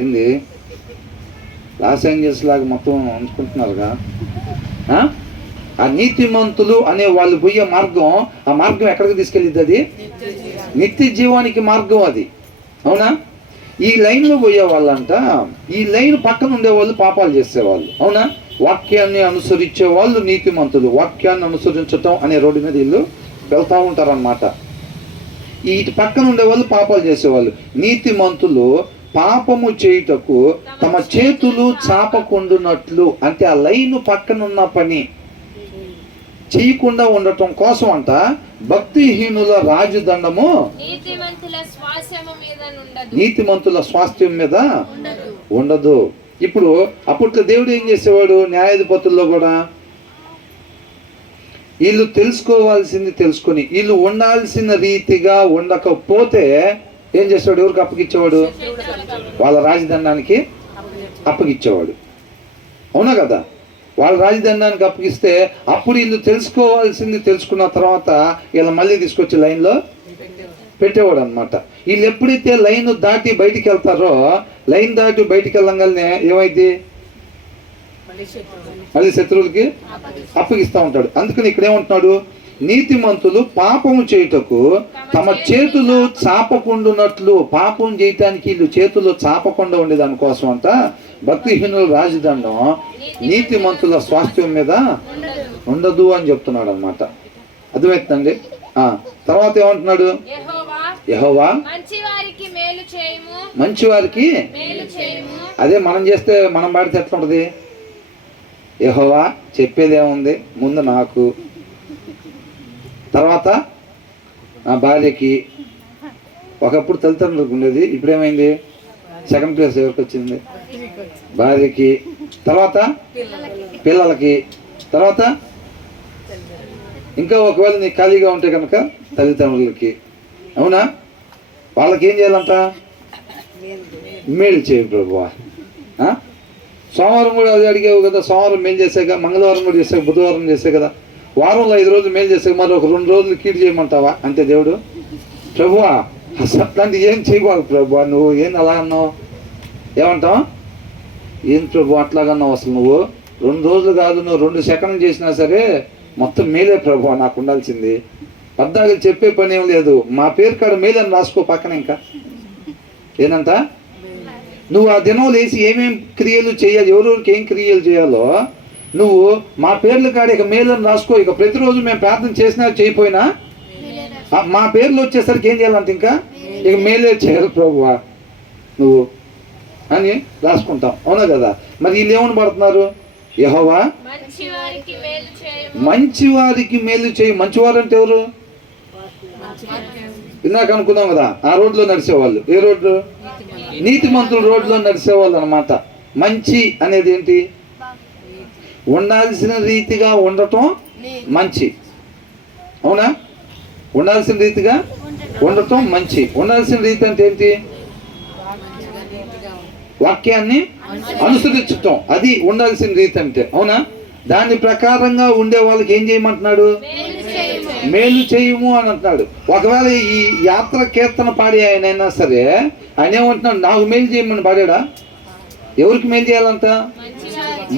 ఏంది లాస్ ఏంజల్స్ లాగా మొత్తం అనుకుంటున్నారుగా. ఆ నీతిమంతులు అనే వాళ్ళు పోయే మార్గం, ఆ మార్గం ఎక్కడికి తీసుకెళ్ళిద్ది? అది నిత్య జీవానికి మార్గం అది. అవునా? ఈ లైన్లో పోయే వాళ్ళంట, ఈ లైన్ పక్కన ఉండేవాళ్ళు పాపాలు చేసేవాళ్ళు. అవునా? వాక్యాన్ని అనుసరించే వాళ్ళు నీతిమంతులు. వాక్యాన్ని అనుసరించటం అనే రోడ్డు మీద వీళ్ళు వెళ్తూ ఉంటారన్నమాట. ఇటు పక్కన ఉండేవాళ్ళు పాపాలు చేసేవాళ్ళు. నీతిమంతులు పాపము చేయుటకు తమ చేతులు చాపకుండునట్లు, అంటే ఆ లైన్ పక్కన ఉన్న పని. చేయకుండా ఉండటం కోసం అంట భక్తిహీనుల రాజదండము నీతిమంతుల శ్వాసము మీద నుండదు. నీతిమంతుల స్వాస్థ్యం మీద ఉండదు. ఇప్పుడు అప్పట్లో దేవుడు ఏం చేసేవాడు? న్యాయాధిపతుల్లో కూడా వీళ్ళు తెలుసుకోవాల్సింది తెలుసుకొని వీళ్ళు ఉండాల్సిన రీతిగా ఉండకపోతే ఏం చేసేవాడు? ఎవరికి అప్పగిచ్చేవాడు? వాళ్ళ రాజదండానికి అప్పగిచ్చేవాడు. అవునా కదా? వాళ్ళ రాజదండానికి అప్పగిస్తే అప్పుడు వీళ్ళు తెలుసుకోవాల్సింది తెలుసుకున్న తర్వాత వీళ్ళ మళ్ళీ తీసుకొచ్చి లైన్లో పెట్టేవాడు అనమాట. వీళ్ళు ఎప్పుడైతే లైన్ దాటి బయటికి వెళ్తారో, లైన్ దాటి బయటికి వెళ్ళగానే ఏమైంది? మళ్ళీ శత్రువులకి అప్పగిస్తూ ఉంటాడు. అందుకని ఇక్కడ ఏమంటున్నాడు? నీతిమంతులు పాపము చేయుటకు తమ చేతులు చాపకుండునట్లు, పాపం చేయటానికి వీళ్ళు చేతులు చాపకుండా ఉండే దానికోసం అంట భక్తిహీనుల రాజదండం నీతిమంతుల స్వాస్థ్యం మీద ఉండదు అని చెప్తున్నాడు అనమాట. అర్థమవుతుందండి? తర్వాత ఏమంటున్నాడు? యెహోవా మంచివారికి మేలు చేయుము, మంచివారికి మేలు చేయుము. అదే మనం చేస్తే మనం పాడితే ఎట్లా ఉంటుంది? యెహోవా చెప్పేది ఏముంది? ముందు నాకు, తర్వాత నా భార్యకి. ఒకప్పుడు తల్లిదండ్రులకు ఉండేది, ఇప్పుడు ఏమైంది? సెకండ్ ప్లేస్ ఎవరికి వచ్చింది? భార్యకి, తర్వాత పిల్లలకి, తర్వాత ఇంకా ఒకవేళ నీకు ఖాళీగా ఉంటే కనుక తల్లిదండ్రులకి. అవునా? వాళ్ళకి ఏం చేయాలంట? మేలు చేయి ప్రభువా. సోమవారం కూడా అది అడిగేవు కదా, సోమవారం మేలు చేసాక, మంగళవారం కూడా చేసాక, బుధవారం చేసే కదా, వారంలో 5 రోజులు మేలు చేసాక మరి ఒక 2 రోజులు కీడు చేయమంటావా? అంతే దేవుడు. ప్రభువా అట్లాంటి ఏం చేయకూడదు ప్రభువా, నువ్వు ఏం అలా అన్నావు? ఏమంటావు? ఏం ప్రభు అట్లాగన్నావు? అసలు నువ్వు 2 రోజులు కాదు, నువ్వు 2 సెకండ్లు చేసినా సరే మొత్తం మేలే ప్రభు నాకు ఉండాల్సింది. పద్దాలు చెప్పే పని ఏం లేదు, మా పేరు కాడ మేలని రాసుకో పక్కన. ఇంకా ఏనంట? నువ్వు ఆ దినం లేచి ఏమేం క్రియలు చేయాలి, ఎవరెవరికి ఏం క్రియలు చేయాలో నువ్వు మా పేర్ల కాడ ఇక మేలని రాసుకో. ఇక ప్రతిరోజు మేము ప్రార్థన చేసినా చేయపోయినా మా పేర్లు వచ్చేసరికి ఏం చేయాలంట? ఇంకా ఇక మేలే చేయాలి ప్రభువా నువ్వు అని రాసుకుంటాం. అవునా కదా? మరి వీళ్ళు ఏమని పడుతున్నారు? యెహోవా మంచివారికి మేలు చేయుము, మంచివారికి మేలు చేయి. మంచివారు అంటే ఎవరు? ఇందాక అనుకున్నాం కదా, ఆ రోడ్లో నడిచేవాళ్ళు. ఏ రోడ్డు? నీతిమంతుల రోడ్లో నడిచేవాళ్ళు అనమాట. మంచి అనేది ఏంటి? ఉండాల్సిన రీతిగా ఉండటం మంచి. అవునా? ఉండాల్సిన రీతిగా ఉండటం మంచి. ఉండాల్సిన రీతి అంటే ఏంటి? వాక్యాన్ని అనుసరించటం, అది ఉండాల్సిన రీతి అంటే. అవునా? దాని ప్రకారంగా ఉండే వాళ్ళకి ఏం చేయమంటున్నాడు? మేలు చేయము అని అంటున్నాడు. ఒకవేళ ఈ యాత్ర కీర్తన పాడి ఆయన అయినా సరే ఆయన ఏమంటున్నాడు? నాకు మేలు చేయమని పాడాడా? ఎవరికి మేలు చేయాలంట?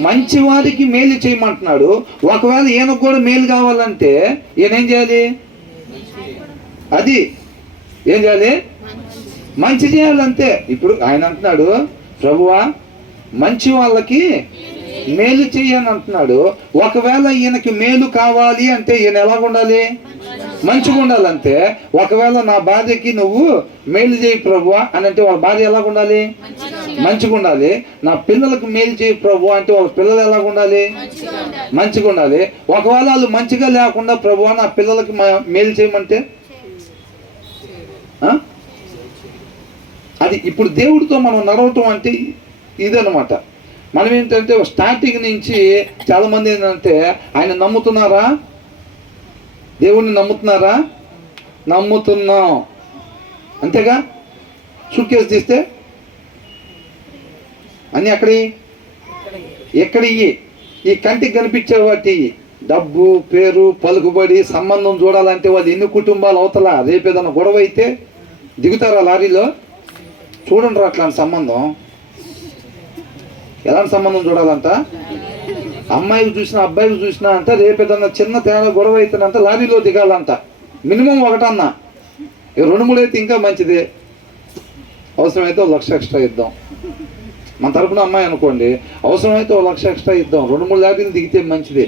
మంచివారికి మేలు చేయమంటున్నాడు. ఒకవేళ ఈయనకు కూడా మేలు కావాలంటే ఈయన ఏం చేయాలి? అది ఏం చేయాలి? మంచి చేయాలంతే. ఇప్పుడు ఆయన అంటున్నాడు, ప్రభువా మంచి వాళ్ళకి మేలు చెయ్యని అంటున్నాడు. ఒకవేళ ఈయనకి మేలు కావాలి అంటే ఈయన ఎలాగ ఉండాలి? మంచిగా ఉండాలంతే. ఒకవేళ నా భార్యకి నువ్వు మేలు చేయి ప్రభువా అని అంటే వాళ్ళ భార్య ఎలాగ ఉండాలి? మంచిగా ఉండాలి. నా పిల్లలకు మేలు చేయి ప్రభువా అంటే వాళ్ళ పిల్లలు ఎలాగ ఉండాలి? మంచిగా ఉండాలి. ఒకవేళ వాళ్ళు మంచిగా లేకుండా ప్రభువా నా పిల్లలకి మేలు చేయమంటే అది ఇప్పుడు దేవుడితో మనం నడవటం అంటే ఇదనమాట. మనం ఏంటంటే స్టార్టింగ్ నుంచి చాలామంది ఏంటంటే ఆయన నమ్ముతున్నారా? దేవుణ్ణి నమ్ముతున్నారా? నమ్ముతున్నాం అంతేగా. సూట్ కేసు తీస్తే అన్నీ ఎక్కడి ఈ కంటికి కనిపించే వాటి డబ్బు, పేరు, పలుకుబడి, సంబంధం చూడాలంటే వాళ్ళు ఎన్ని కుటుంబాలు అవతల రేపేదన్నా గొడవ అయితే దిగుతారా లారీలో? చూడండి రా అట్లాంటి సంబంధం. ఎలాంటి సంబంధం చూడాలంట? అమ్మాయిలు చూసినా అబ్బాయిలు చూసినా అంట రేపేదన్నా చిన్న తేడా గొడవ అవుతుందంట లారీలో దిగాలంట. మినిమం ఒకటన్నా, 2-3 అయితే ఇంకా మంచిదే. అవసరమైతే 1 లక్ష ఎక్స్ట్రా ఇద్దాం. మన తరపున అమ్మాయి అనుకోండి, అవసరమైతే 1 లక్ష ఎక్స్ట్రా ఇద్దాం. 2-3 లారీలు దిగితే మంచిదే.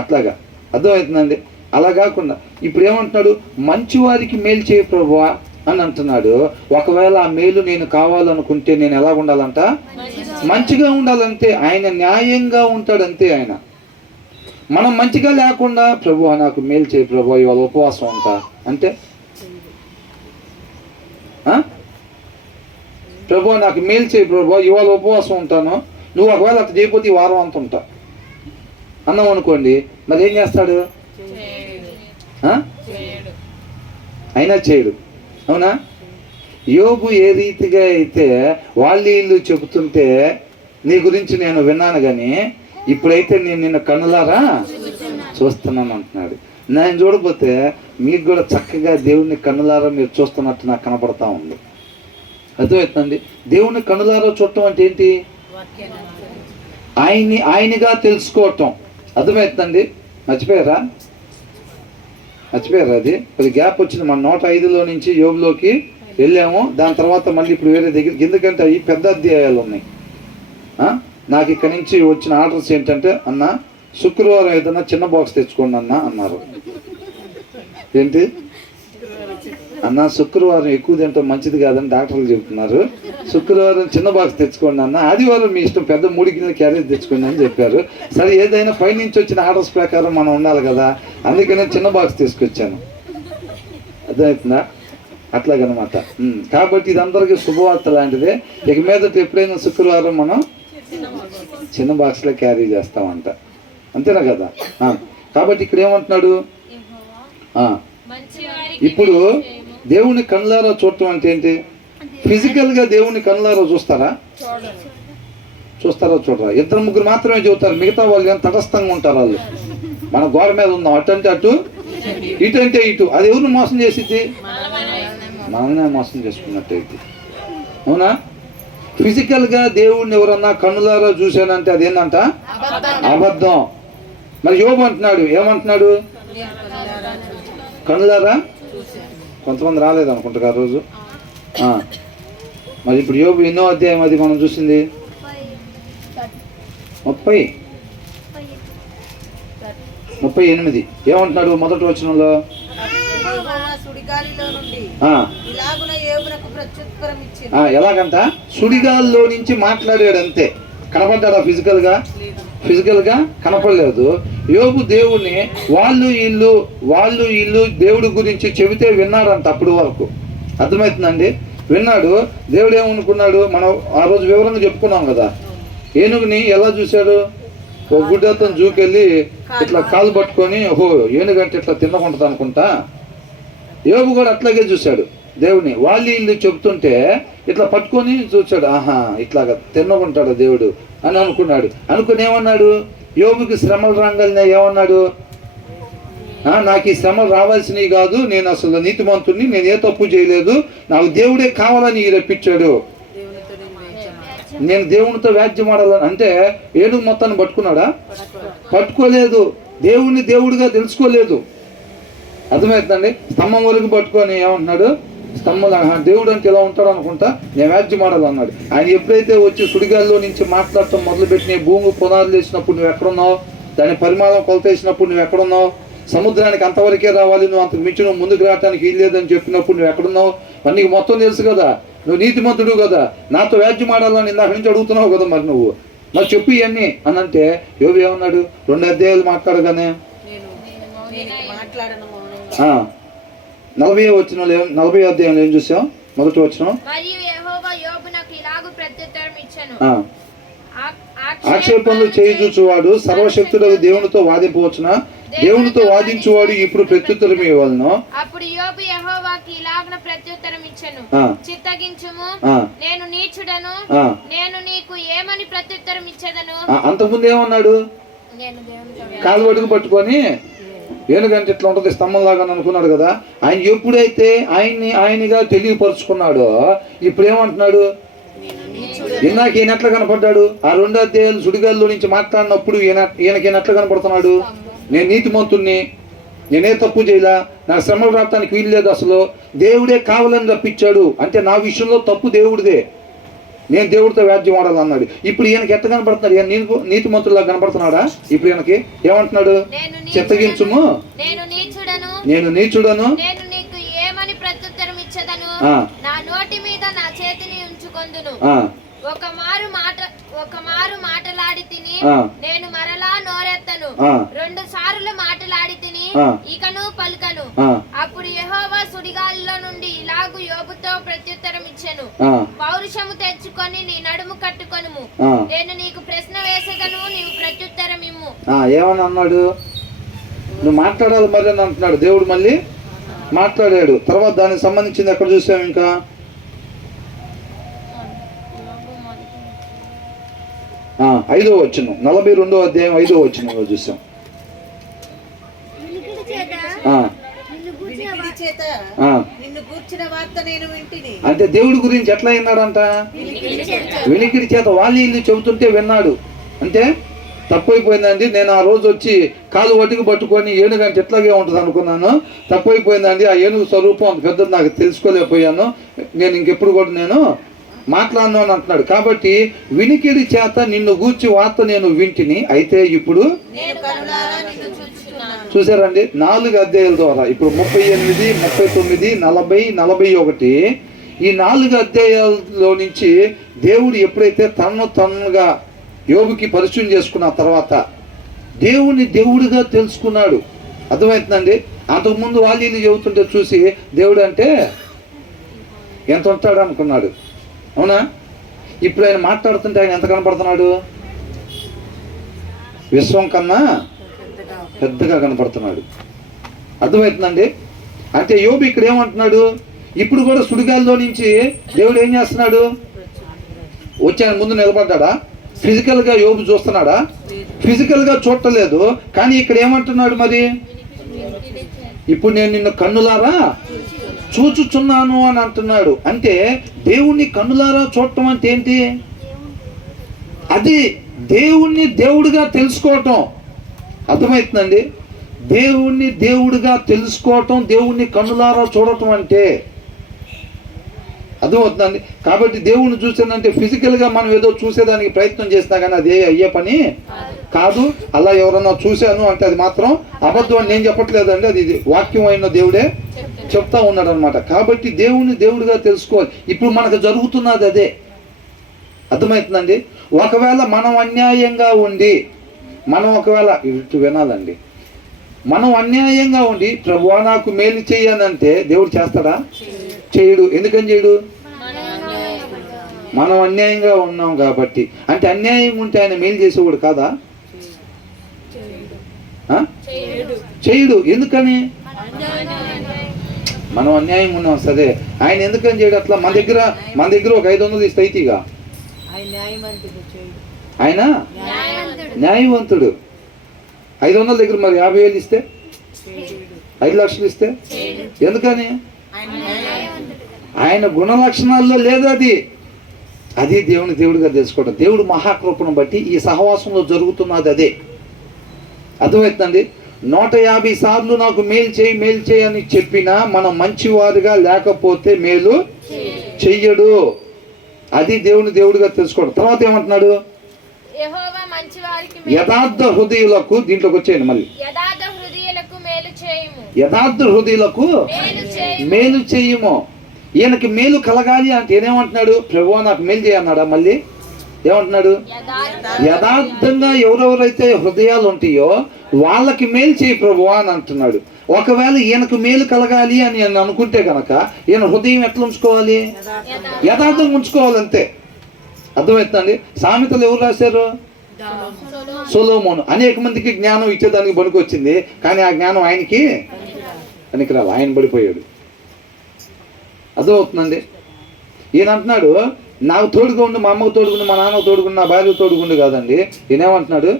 అట్లాగా అర్థమవుతుందండి. అలా కాకుండా ఇప్పుడు ఏమంటున్నాడు? మంచివారికి మేలు చేయి ప్రభువా అని అంటున్నాడు. ఒకవేళ ఆ మేలు నేను కావాలనుకుంటే నేను ఎలా ఉండాలంట? మంచిగా ఉండాలంటే. ఆయన న్యాయంగా ఉంటాడంతే. ఆయన మనం మంచిగా లేకుండా ప్రభు నాకు మేలు చేయి ప్రభు ఇవాళ ఉపవాసం ఉంటా అంటే ప్రభు నాకు మేలు చేయి ప్రభు ఇవాళ ఉపవాసం ఉంటాను, నువ్వు ఒకవేళ అట్లా చేయకపోతే ఈ వారం అంత ఉంటా అన్నాం అనుకోండి, మరి ఏం చేస్తాడు? అయినా చేయడు. అవునా? యోబు ఏ రీతిగా అయితే వీళ్ళు చెబుతుంటే నీ గురించి నేను విన్నాను కానీ ఇప్పుడైతే నేను నిన్ను కన్నులారా చూస్తున్నాను అంటున్నాడు. నేను చూడకపోతే మీకు కూడా చక్కగా దేవుడిని కన్నులారా మీరు చూస్తున్నట్టు నాకు కనపడతా ఉంది. అర్థమవుతుందండి? దేవుణ్ణి కన్నులారా చూడటం అంటే ఏంటి? ఆయనగా తెలుసుకోవటం. అర్థమవుతుందండి? మర్చిపోయారా? అది కొద్ది గ్యాప్ వచ్చింది. మన 105లో నుంచి యోబులోకి వెళ్ళాము, దాని తర్వాత మళ్ళీ ఇప్పుడు వేరే దగ్గరికి, ఎందుకంటే అవి పెద్ద అధ్యాయాలు ఉన్నాయి. నాకు ఇక్కడ నుంచి వచ్చిన ఆర్డర్స్ ఏంటంటే, అన్న శుక్రవారం ఏదన్నా చిన్న బాక్స్ తెచ్చుకోండి అన్న అన్నారు. ఏంటి అన్న, శుక్రవారం ఎక్కువ తింటే మంచిది కాదని డాక్టర్లు చెబుతున్నారు, శుక్రవారం చిన్న బాక్స్ తెచ్చుకోండి అన్న, ఆదివారం మీ ఇష్టం పెద్ద 3 గిన్నెల క్యారేజ్ తెచ్చుకోండి అని చెప్పారు. సరే, ఏదైనా పైనుంచి వచ్చిన ఆర్డర్స్ ప్రకారం మనం ఉండాలి కదా, అందుకనే చిన్న బాక్స్ తీసుకొచ్చాను. అర్థమవుతుందా? అట్లాగనమాట. కాబట్టి ఇది అందరికీ శుభవార్త లాంటిదే. ఇక మీదట ఎప్పుడైనా శుక్రవారం మనం చిన్న బాక్స్లో క్యారీ చేస్తామంట. అంతేనా కదా? కాబట్టి ఇక్కడ ఏమంటున్నాడు? ఇప్పుడు దేవుని కళ్ళారా చూడటం అంటే ఏంటి? ఫిజికల్గా దేవుని కళ్ళారా చూస్తారా? చూడరా? 2-3 మాత్రమే చెబుతారు, మిగతా వాళ్ళు ఏం తటస్థంగా ఉంటారు. వాళ్ళు మన గోడ మీద ఉందాం, అటు అంటే అటు, ఇటు అంటే ఇటు. అది ఎవరిని మోసం చేసిద్ది? మనమే మోసం చేసుకున్నట్టయితే. అవునా? ఫిజికల్గా దేవుడిని ఎవరన్నా కన్నులారా చూశానంటే అదేంటంట? అబద్ధం. మరి యోబు అంటున్నాడు, ఏమంటున్నాడు? కన్నులారా. కొంతమంది రాలేదు అనుకుంటారు ఆ రోజు. మరి ఇప్పుడు యోబు ఎన్నో అధ్యాయం అది మనం చూసింది? 38. ఏమంటున్నాడు మొదటి వచనంలో? ఎలాగంట? సుడిగాల్లో నుంచి మాట్లాడాడు అంతే. కనపడ్డాడా ఫిజికల్గా కనపడలేదు. యోబు దేవుణ్ణి వాళ్ళు వీళ్ళు దేవుడి గురించి చెబితే విన్నాడంట. అప్పుడు వరకు అర్థమవుతుందండి? విన్నాడు. దేవుడు ఏమనుకున్నాడు? మనం ఆ రోజు వివరంగా చెప్పుకున్నాం కదా. ఏనుగుని ఎలా చూశాడు? ఒక గుడ్డతో జూకెళ్ళి ఇట్లా కాలు పట్టుకొని, ఓహో ఏనుగంటే ఇట్లా తిన్నకుంటుంది అనుకుంటా. యోబు కూడా అట్లాగే చూశాడు దేవుని. వీళ్ళు చెబుతుంటే ఇట్లా పట్టుకొని చూశాడు, ఆహా ఇట్లాగా తిన్నకుంటాడు దేవుడు అని అనుకున్నాడు. అనుకుని ఏమన్నాడు? యోబుకి శ్రమలు రాగానే ఏమన్నాడు? నాకు ఈ శ్రమలు రావాల్సినవి కాదు, నేను అసలు నీతిమంతుడిని, నేను ఏ తప్పు చేయలేదు, నాకు దేవుడే కావాలని రప్పించాడు, నేను దేవునితో వ్యాజ్యం ఆడాలని. అంటే ఏనుగు మొత్తాన్ని పట్టుకున్నాడా? పట్టుకోలేదు. దేవుణ్ణి దేవుడిగా తెలుసుకోలేదు. అర్థమవుతుందండి? స్తంభం వరకు పట్టుకొని ఏమంటున్నాడు? స్తంభంలో దేవుడు అంటే ఎలా ఉంటాడు అనుకుంటా, నేను వ్యాజ్యం ఆడాలన్నాడు. ఆయన ఎప్పుడైతే వచ్చి సుడిగాల్లో నుంచి మాట్లాడటం మొదలుపెట్టి, భూమి పునాదులు వేసినప్పుడు నువ్వు ఎక్కడున్నావు, దాని పరిమాణం కొలత వేసినప్పుడు నువ్వు ఎక్కడున్నావు, సముద్రానికి అంతవరకే రావాలి, నువ్వు అంతకు మించి నువ్వు ముందుకు రావడానికి వీల్లేదని చెప్పినప్పుడు నువ్వు ఎక్కడున్నావు, నీకు మొత్తం తెలుసు కదా, నువ్వు నీతిమంతుడు కదా, నాతో వ్యాజ్యం ఆడాలని ఇందాక నుంచి అడుగుతున్నావు కదా, మరి చెప్పు ఇవన్నీ అని అంటే యోబు ఏమన్నాడు? 2 అధ్యాయాలు మాట్లాడగానే 40 అధ్యాయంలో ఏం చూసాం? మొదటి వచనం, ఆక్షేపణలు చేయుచువాడు సర్వశక్తుడు దేవునితో వాదింపవచ్చున, దేవునితో వాదించువాడు ఇప్పుడు ప్రత్యుత్తరం ఇవ్వవలెను. అప్పుడు యోబు యెహోవాకి ఇలాగున ప్రత్యుత్తరం ఇచ్చెను, చిత్తగించుము, నేను నీచుడను, నేను నీకు ఏమని ప్రత్యుత్తరం ఇచ్చేదను. అంతకుముందు ఏమన్నాడు? కాలు అడుగు పట్టుకొని ఏనుగంటే ఇట్లా ఉంటుంది స్తంభంలాగా అనుకున్నాడు కదా. ఆయన ఎప్పుడైతే ఆయనగా తెలియపరుచుకున్నాడో ఇప్పుడు ఏమంటున్నాడు? ఇందాక ఈయన ఎట్లా కనపడ్డాడు? ఆ 2 అధ్యాయాలు సుడిగాల్లో నుంచి మాట్లాడినప్పుడు ఈయనకి ఎట్లా కనపడుతున్నాడు? నేను నీతిమంతుణ్ణి, నేనే తప్పు చేయలా, నాకు శ్రమలు రావటానికి వీలు లేదు, అసలు దేవుడే కావాలని రప్పించాడు, అంటే నా విషయంలో తప్పు దేవుడిదే, నేను దేవుడితో వ్యాజ్యం ఆడాలన్నాడు. ఇప్పుడు ఈయనకి ఎట్లా కనపడుతున్నాడు? ఈయన నీతిమంతుల్లా కనపడుతున్నాడా? ఇప్పుడు ఈయనకి ఏమంటున్నాడు? చిత్తగించుము, నేను నీచుడను, నా నోటి మీద నా చేతిని ఉంచుకొందును, ఒక మారు మాటలాడి తిని నేను మరలా నోరెత్తను, 2 సార్లు మాటలాడి తిని ఆ. ఇకను పలుకను. ఆ, అప్పుడు యెహోవా సుడిగాలిలో నుండి ఇలాగు యోబుతో ప్రత్యుత్తరం ఇచ్చెను. ఆ, పౌరుషము తెచ్చుకొని నీ నడుము కట్టుకొనుము. ఆ. నేను నీకు ప్రశ్న వేసెదను, నీవు ప్రత్యుత్తరం ఇమ్ము. ఏమని అన్నాడు? నువ్వు మాట్లాడాలి మరి అని అంటున్నాడు. దేవుడు మళ్ళీ మాట్లాడాడు. తర్వాత దానికి సంబంధించింది ఎక్కడ చూసాం? ఇంకా 5వ వచనం, 42వ అధ్యాయం 5వ వచనంలో చూసాం. ఆ, వినికిడి చేత ఆ. నిన్ను గూర్చిన వార్త నేను వింటిని. అంటే దేవుడి గురించి ఎట్లా విన్నాడంట? వినికిడి చేత వాళ్ళు ఇల్లు చెబుతుంటే విన్నాడు. అంటే తప్పైపోయిందండి, నేను ఆ రోజు వచ్చి కాలు వట్టుకు పట్టుకొని ఏనుగంటే ఎట్లాగే ఉంటుంది అనుకున్నాను. తప్పైపోయిందండి, ఆ ఏనుగు స్వరూపం అంత పెద్దది నాకు తెలుసుకోలేకపోయాను. నేను ఇంకెప్పుడు కూడా నేను మాట్లాడను అని అంటున్నాడు. కాబట్టి వినికిడి చేత నిన్ను గూర్చి వార్త నేను వింటిని, అయితే ఇప్పుడు నేను కనులారా నిన్ను చూచుచున్నాను. చూసారండి 4 అధ్యాయాల ద్వారా ఇప్పుడు 38, 39, 40, 41 ఈ 4 అధ్యాయాల్లో నుంచి దేవుడు ఎప్పుడైతే తనగా యోబుకి పరిచయం చేసుకున్న తర్వాత దేవుని దేవుడిగా తెలుసుకున్నాడు. అర్థమవుతుందండి. అంతకుముందు వాళ్ళు చెబుతుంటే చూసి దేవుడు అంటే ఎంత ఉంటాడు అనుకున్నాడు. అవునా? ఇప్పుడు ఆయన మాట్లాడుతుంటే ఆయన ఎంత కనపడుతున్నాడు? విశ్వం కన్నా పెద్దగా కనపడుతున్నాడు. అర్థమవుతుందండి. అంటే యోబు ఇక్కడ ఏమంటున్నాడు? ఇప్పుడు కూడా సుడిగాల్లో నుంచి దేవుడు ఏం చేస్తున్నాడు? వచ్చాను ముందు నిలబడ్డా? ఫిజికల్గా యోబు చూస్తున్నాడా? ఫిజికల్గా చూడలేదు. కానీ ఇక్కడ ఏమంటున్నాడు మరి? ఇప్పుడు నేను నిన్ను కన్నులారా చూచుచున్నాను అని అంటున్నాడు. అంటే దేవుణ్ణి కన్నులారా చూడటం అంటే ఏంటి? అది దేవుణ్ణి దేవుడిగా తెలుసుకోవటం. అర్థమవుతుందండి. దేవుణ్ణి దేవుడిగా తెలుసుకోవటం, దేవుణ్ణి కన్నులారా చూడటం అంటే అర్థమవుతుందండి. కాబట్టి దేవుణ్ణి చూసానంటే ఫిజికల్గా మనం ఏదో చూసేదానికి ప్రయత్నం చేసినా కానీ అది అయ్యే పని కాదు. అలా ఎవరన్నా చూశాను అంటే అది మాత్రం అబద్ధం అని నేను చెప్పట్లేదండి. అది వాక్యం అయిన దేవుడే చెప్తా ఉన్నాడు అనమాట. కాబట్టి దేవుణ్ణి దేవుడిగా తెలుసుకోవాలి. ఇప్పుడు మనకు జరుగుతున్నది అదే. అర్థమవుతుందండి. ఒకవేళ మనం అన్యాయంగా ఉండి ఒకవేళ ఇటు వినాలండి, మనం అన్యాయంగా ఉండి ప్రభువా నాకు మేలు చేయనంటే దేవుడు చేస్తాడా? చేయడు. ఎందుకని చేయడు? మనం అన్యాయంగా ఉన్నాం కాబట్టి. అంటే అన్యాయం ఉంటే ఆయన మేలు చేసేవాడు కాదా? చేయడు. ఎందుకని? మనం అన్యాయం ఉన్నాం సరే, ఆయన ఎందుకని చేయడు అట్లా? మన దగ్గర ఒక 500 ఇస్తే అయితేగా ఆయన న్యాయవంతుడు. 500 దగ్గర మరి 50,000 ఇస్తే, 5 లక్షలు ఇస్తే ఎందుకని? ఆయన గుణ లక్షణాల్లో లేదు అది దేవుని దేవుడిగా తెలుసుకోవడం. దేవుడు మహాకృపను బట్టి ఈ సహవాసంలో జరుగుతున్నది అదే. అర్థమవుతుందండి. 150 సార్లు నాకు మేలు చేయి అని చెప్పినా మనం మంచివారుగా లేకపోతే మేలు చెయ్యడు. అది దేవుని దేవుడిగా తెలుసుకోవడం. తర్వాత ఏమంటున్నాడు? యెహోవా మంచివారికి యథార్థ హృదయులకు, దీంట్లోకి వచ్చేయండి మళ్ళీ, యథార్థ హృదయులకు మేలు చేయుము. యథార్థ హృదయులకు మేలు చేయుము. ఈయనకి మేలు కలగాలి అంటే ఏమంటున్నాడు? ప్రభువా నాకు మేలు చేయన్నాడా? మళ్ళీ ఏమంటున్నాడు? యథార్థంగా ఎవరెవరైతే హృదయాలు ఉంటాయో వాళ్ళకి మేలు చేయి ప్రభువా అని అంటున్నాడు. ఒకవేళ ఈయనకు మేలు కలగాలి అని అనుకుంటే కనుక ఈయన హృదయం ఎట్లా ఉంచుకోవాలి? యథార్థంగా ఉంచుకోవాలంతే. అర్థమవుతుందండి. సామెతలు ఎవరు రాశారు? సొలొమోను. అనేక మందికి జ్ఞానం ఇచ్చేదానికి పనికొచ్చింది, కానీ ఆ జ్ఞానం ఆయనకి పనికిరాలి. ఆయన పడిపోయాడు. అర్థమవుతుందండి. ఈయన అంటున్నాడు నాకు తోడుగా ఉండి, మా అమ్మకు తోడుగుండి, మా నాన్నకు తోడుగుండి, నా భార్యకు తోడుగుండి కాదండి. ఈయనేమంటున్నాడు?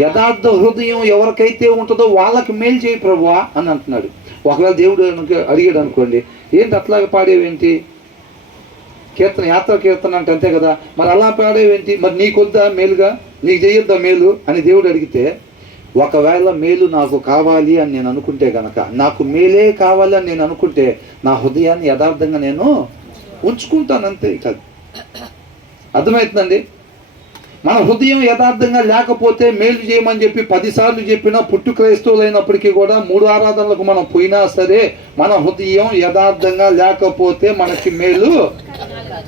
యథార్థ హృదయం ఎవరికైతే ఉంటుందో వాళ్ళకి మేలు చేయి ప్రభువా అని అంటున్నాడు. ఒకవేళ దేవుడు అడిగాడు అనుకోండి, ఏంటి అట్లాగే పాడేవేంటి? యాత్ర కీర్తన అంటే అంతే కదా, మరి అలా పాడేవేంటి? మరి నీకొద్దా మేలుగా, నీకు చేయొద్దా మేలు అని దేవుడు అడిగితే, ఒకవేళ మేలు నాకు కావాలి అని నేను అనుకుంటే కనుక, నాకు మేలే కావాలి అని నేను అనుకుంటే నా హృదయాన్ని యథార్థంగా నేను ఉంచుకుంటాను అంతే. కాదు. అర్థమవుతుందండి. మన హృదయం యథార్థంగా లేకపోతే మేలు చేయమని చెప్పి 10 సార్లు చెప్పినా, పుట్టు క్రైస్తవులైనప్పటికీ కూడా 3 ఆరాధనలకు మనం పోయినా సరే మన హృదయం యథార్థంగా లేకపోతే మనకి మేలు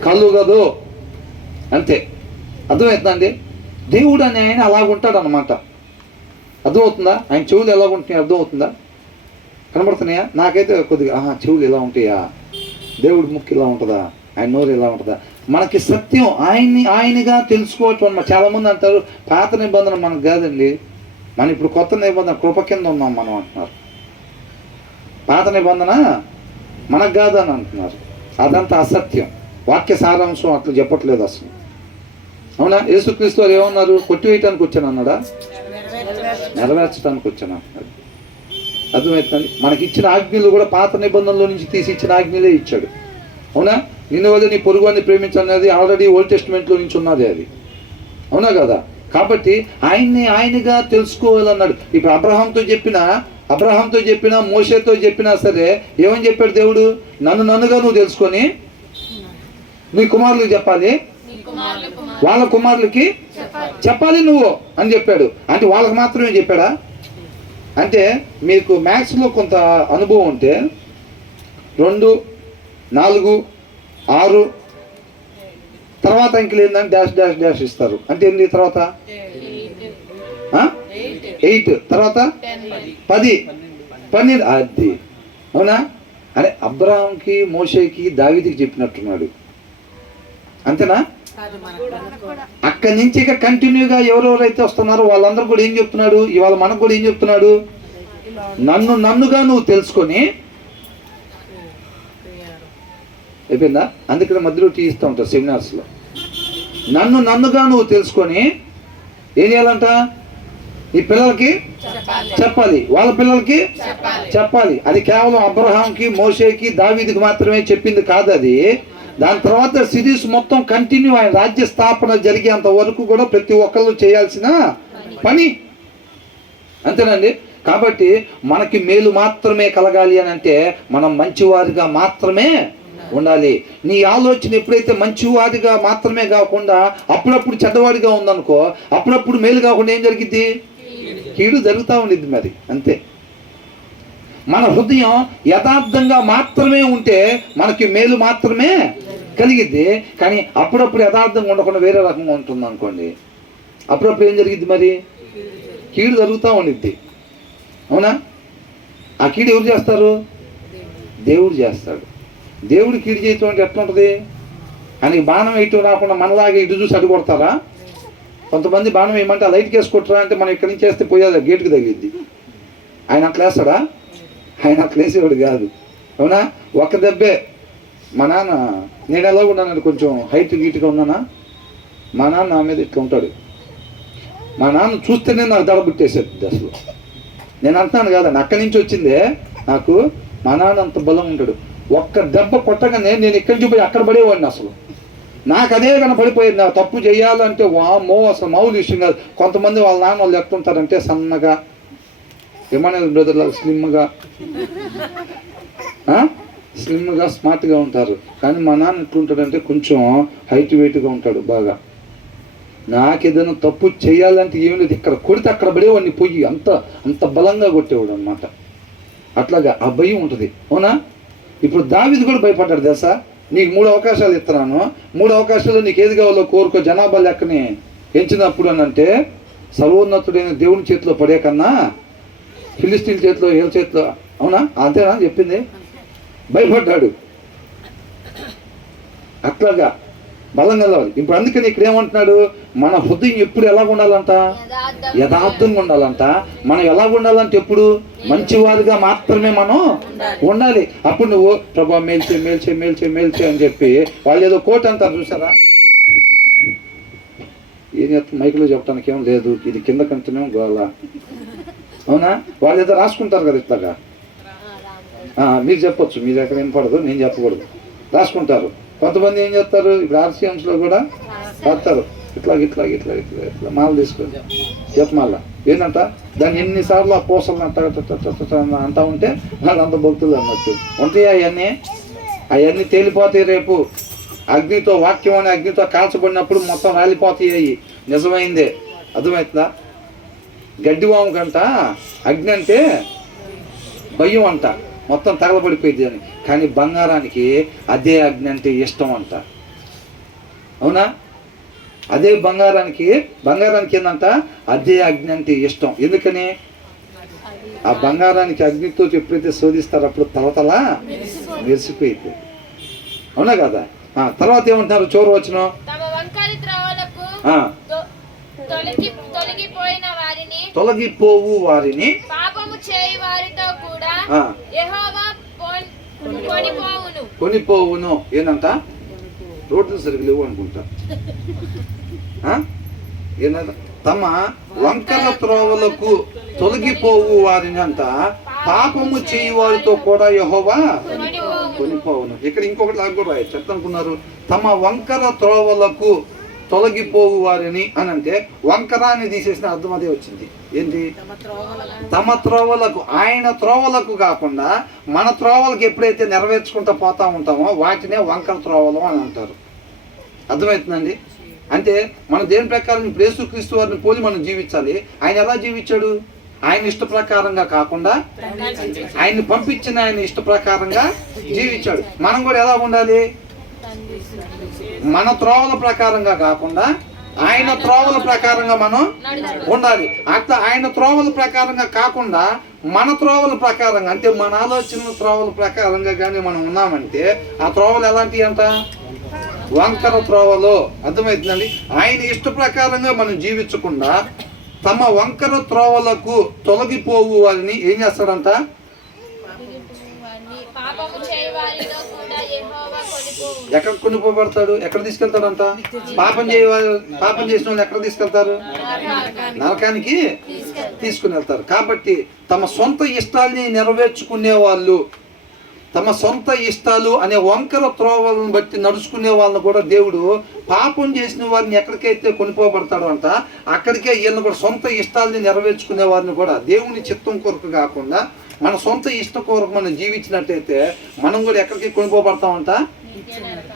కలుగదు అంతే. అర్థమవుతుందండి. దేవుడు అని ఆయన అలాగుంటాడు అనమాట. అర్థమవుతుందా? ఆయన చెవులు ఎలా ఉంటున్నాయి అర్థమవుతుందా? కనబడుతున్నాయా? నాకైతే కొద్దిగా చెవులు ఎలా ఉంటాయా, దేవుడి ముక్కు ఇలా ఉంటుందా, ఆయన నోరు ఎలా ఉంటుందా. మనకి సత్యం ఆయనగా తెలుసుకోవటం అన్నమాట. చాలామంది అంటారు పాత నిబంధన మనకు కాదండి, మనం ఇప్పుడు కొత్త నిబంధన కృప కింద ఉన్నాం మనం అంటున్నారు. పాత నిబంధన మనకు కాదని అంటున్నారు. అదంతా అసత్యం. వాక్య సారాంశం అట్లా చెప్పట్లేదు అసలు. అవునా? యేసుక్రీస్తు వారు ఏమన్నారు? కొట్టివేయటానికి వచ్చాను అన్నాడా? నెరవేర్చడానికి వచ్చాను అన్నాడు. అర్థమవుతుంది? మనకి ఇచ్చిన ఆజ్ఞలు కూడా పాత నిబంధనలో నుంచి తీసి ఇచ్చిన ఆజ్ఞలే ఇచ్చాడు. అవునా? నిన్ను వల్ల నీ పొరుగు అని ప్రేమించనేది ఆల్రెడీ ఓల్డ్ టెస్టిమెంట్లో నుంచి ఉన్నది అది. అవునా కదా? కాబట్టి ఆయనగా తెలుసుకోవాలన్నాడు. ఇప్పుడు అబ్రహాంతో చెప్పినా మోషేతో చెప్పినా సరే ఏమని చెప్పాడు దేవుడు? నన్నుగా నువ్వు తెలుసుకొని నీ కుమారులకు చెప్పాలి, వాళ్ళ కుమారులకి చెప్పాలి నువ్వు అని చెప్పాడు. అంటే వాళ్ళకి మాత్రమే చెప్పాడా? అంటే మీకు మ్యాథ్స్లో కొంత అనుభవం ఉంటే 2, 4, 6 తర్వాత అంకెలు ఏంటంటే డాష్ డాష్ డాష్ ఇస్తారు. అంటే ఏంటి తర్వాత 8 తర్వాత 10, 12. అది అవునా? అరే అబ్రహాంకి మోషేకి దావీదుకి చెప్పినట్టున్నాడు. అంతేనా? అక్కడి నుంచి ఇక కంటిన్యూగా ఎవరెవరైతే వస్తున్నారో వాళ్ళందరూ కూడా ఏం చెప్తున్నాడు? ఇవాళ మనకు కూడా ఏం చెప్తున్నాడు? నన్నుగా నువ్వు తెలుసుకొని అయిపోయిందా? అందుకని మధ్యలో టీ ఇస్తూ ఉంటారు సెమినార్స్లో. నన్నుగా నువ్వు తెలుసుకొని ఏం చేయాలంట? ఈ పిల్లలకి చెప్పాలి, వాళ్ళ పిల్లలకి చెప్పాలి. అది కేవలం అబ్రహాంకి మోషేకి దావీదుకి మాత్రమే చెప్పింది కాదు అది. దాని తర్వాత సిరీస్ మొత్తం కంటిన్యూ, ఆయన రాజ్య స్థాపన జరిగేంత వరకు కూడా ప్రతి ఒక్కళ్ళు చేయాల్సిన పని. అంతేనండి. కాబట్టి మనకి మేలు మాత్రమే కలగాలి అని అంటే మనం మంచివారిగా మాత్రమే ఉండాలి. నీ ఆలోచన ఎప్పుడైతే మంచివాడిగా మాత్రమే కాకుండా అప్పుడప్పుడు చెడ్డవాడిగా ఉందనుకో, అప్పుడప్పుడు మేలు కాకుండా ఏం జరిగిద్ది? కీడు జరుగుతూ ఉండిద్ది. మరి అంతే. మన హృదయం యథార్థంగా మాత్రమే ఉంటే మనకి మేలు మాత్రమే కలిగిద్ది. కానీ అప్పుడప్పుడు యథార్థంగా ఉండకుండా వేరే రకంగా ఉంటుంది అనుకోండి, అప్పుడప్పుడు ఏం జరిగిద్ది? మరి కీడు జరుగుతూ ఉండిద్ది. అవునా? ఆ కీడు ఎవరు చేస్తారు? దేవుడు చేస్తాడు. దేవుడు కీడు చేయటం అంటే ఎట్లా ఉంటుంది? ఆయనకి బాణం వేయటం రాకుండా మనలాగా ఇటు చూసి అడ్డు కొడతారా? కొంతమంది బాణం వేయమంటే ఆ లైట్కి వేసి కొట్టరా అంటే మనం ఇక్కడి నుంచి వేస్తే పోయేది గేటుకి తగిలిద్ది. ఆయన అట్లా వేస్తాడా? ఆయన అట్లా వేసేవాడు కాదు. అవునా? ఒక దెబ్బే. మా నాన్న, నేను ఎలా ఉన్నానండి, కొంచెం హైట్ గీటుగా ఉన్నానా, మా నాన్న నా మీద ఇట్లా ఉంటాడు. మా నాన్న చూస్తేనే నాకు దడబుట్టేసేది అసలు. నేను అంటున్నాను కాదండి, అక్కడి నుంచి వచ్చిందే నాకు. మా నాన్న అంత బలం ఉంటాడు. ఒక్క దెబ్బ కొట్టగానే నేను ఇక్కడి నుంచి పోయి అక్కడ పడేవాడిని. అసలు నాకు అదే కానీ పడిపోయేది. నాకు తప్పు చేయాలంటే వామ్మో అసలు మామూలు విషయం కాదు. కొంతమంది వాళ్ళ నాన్న వాళ్ళు ఎట్లుంటారంటే సన్నగా, ఏమన్నా బ్రదర్లా స్లిమ్గా స్మార్ట్గా ఉంటారు. కానీ మా నాన్న ఎట్లుంటాడంటే కొంచెం హైట్ వెయిట్గా ఉంటాడు బాగా. నాకు ఏదైనా తప్పు చేయాలంటే ఏమి లేదు, ఇక్కడ కొడితే అక్కడ పడేవాడిని పోయి అంత బలంగా కొట్టేవాడు అనమాట. అట్లాగా ఆ భయం ఉంటుంది. అవునా? ఇప్పుడు దావీదు కూడా భయపడ్డాడు తెలుసా? నీకు 3 అవకాశాలు ఇస్తున్నాను, 3 అవకాశాలు నీకు ఏది కావాలో కోరుకో, జనాభా లెక్కని ఎంచినప్పుడు అని అంటే సర్వోన్నతుడైన దేవుని చేతిలో పడే కన్నా ఫిలిస్తీన్ చేతిలో, ఏళ్ళ చేతిలో. అవునా? అంతేనా చెప్పింది? భయపడ్డాడు. అట్లాగా బలం కలవాలి. ఇప్పుడు అందుకని ఇక్కడ ఏమంటున్నాడు? మన హృదయం ఎప్పుడు ఎలా ఉండాలంట? యథార్థంగా ఉండాలంట. మనం ఎలా ఉండాలంటే ఎప్పుడు మంచివారిగా మాత్రమే మనం ఉండాలి. అప్పుడు నువ్వు ప్రభా మేల్చే మేల్చే మేల్చే మేల్చే అని చెప్పి వాళ్ళు ఏదో కోట్ అంటారు చూసారా? ఏం చెప్తా మైకులో చెప్పడానికి ఏం లేదు, ఇది కింద కంటేనే గోళ. అవునా? వాళ్ళు ఏదో రాసుకుంటారు కదా ఇట్లాగా. మీరు చెప్పొచ్చు, మీరు ఎక్కడ వినపడదు, నేను చెప్పకూడదు. రాసుకుంటారు. కొంతమంది ఏం చేస్తారు, ఇప్పుడు ఆర్సీఎంస్లో కూడా రాస్తారు ఇట్లా ఇట్లా ఇట్లా ఇట్లా ఇట్లా మాల తీసుకొని చెప్పమాల ఏంటంట, దాన్ని ఎన్నిసార్లు ఆ పూసలను అంటా ఉంటే వాళ్ళు అంత భక్తులు అన్నట్టు ఉంటాయా అవన్నీ తేలిపోతాయి. రేపు అగ్నితో, వాక్యం అనే అగ్నితో కాల్చబడినప్పుడు మొత్తం రాలిపోతాయి. నిజమైందే. అర్థమవుతుందా? గడ్డివాము కంట అగ్ని అంటే భయం అంట, మొత్తం తగలబడిపోయింది అని. కానీ బంగారానికి అదే అగ్ని అంటే ఇష్టం అంట. అవునా? అదే బంగారానికి ఏంటంట, అదే అగ్ని అంటే ఇష్టం. ఎందుకని? ఆ బంగారానికి అగ్నితో ఎప్పుడైతే శోధిస్తారో అప్పుడు తలతల మెరిసిపోయింది. అవునా కదా? తర్వాత ఏమంటున్నారు? చివరి వచనం, తమ వంకరి త్రోవలకు తొలగిపోవు వారిని పాపము చేయి వారితో కూడా యెహోవా కొనిపోవును. ఏంటంట? రోడ్లు సరిగ్గా లేవు అనుకుంటా. ఏంటంట? తమ వంకర త్రోవలకు తొలగిపోవు వారిని అంట పాపము చేయి వారితో కూడా యెహోవా కొనిపోవును. ఇక్కడ ఇంకొకటి లాగా కూడా రాయొచ్చు. చెప్తా అనుకున్నారు, తమ వంకర త్రోవలకు తొలగిపోవు వారిని అని అంటే వంకర అని తీసేసిన అర్థం అదే వచ్చింది. ఏంటి? తమ త్రోవలకు, ఆయన త్రోవలకు కాకుండా మన త్రోవలకు ఎప్పుడైతే నెరవేర్చుకుంటూ పోతా ఉంటామో వాటినే వంకర త్రోవలు అని అంటారు. అర్థమవుతుందండి? అంటే మనం దేని ప్రకారం ఇప్పుడు యేసుక్రీస్తు వారిని పోలి మనం జీవించాలి. ఆయన ఎలా జీవించాడు? ఆయన ఇష్ట ప్రకారంగా కాకుండా ఆయన్ని పంపించిన ఆయన ఇష్ట ప్రకారంగా జీవించాడు. మనం కూడా ఎలా ఉండాలి? మన త్రోవల ప్రకారంగా కాకుండా ఆయన త్రోవల ప్రకారంగా మనం ఉండాలి. అట్లా ఆయన త్రోవల ప్రకారంగా కాకుండా మన త్రోవల ప్రకారంగా, అంటే మన ఆలోచన త్రోవల ప్రకారంగా కానీ మనం ఉన్నామంటే ఆ త్రోవలు ఎలాంటివి అంట? వంకర త్రోవలు. అర్థమవుతుందండి? ఆయన ఇష్ట ప్రకారంగా మనం జీవించకుండా తమ వంకర త్రోవలకు తొలగిపోవు వారిని ఏం చేస్తాడంట? ఎక్కడ కొనిపోబడతాడు? ఎక్కడ తీసుకెళ్తాడంట? పాపం చేసిన వాళ్ళు ఎక్కడ తీసుకెళ్తారు? నరకానికి తీసుకుని వెళ్తారు. కాబట్టి తమ సొంత ఇష్టాల్ని నెరవేర్చుకునే వాళ్ళు, తమ సొంత ఇష్టాలు అనే వంకర త్రోవలను బట్టి నడుచుకునే వాళ్ళని కూడా దేవుడు పాపం చేసిన వారిని ఎక్కడికైతే కొనిపోబడతాడో అంట అక్కడికే వీళ్ళని కూడా సొంత ఇష్టాలని నెరవేర్చుకునే వారిని కూడా దేవుని చిత్తం కొరకు కాకుండా మన సొంత ఇష్ట కొరకు మనం జీవించినట్టయితే మనం కూడా ఎక్కడికి కొనిపోబడతామంట?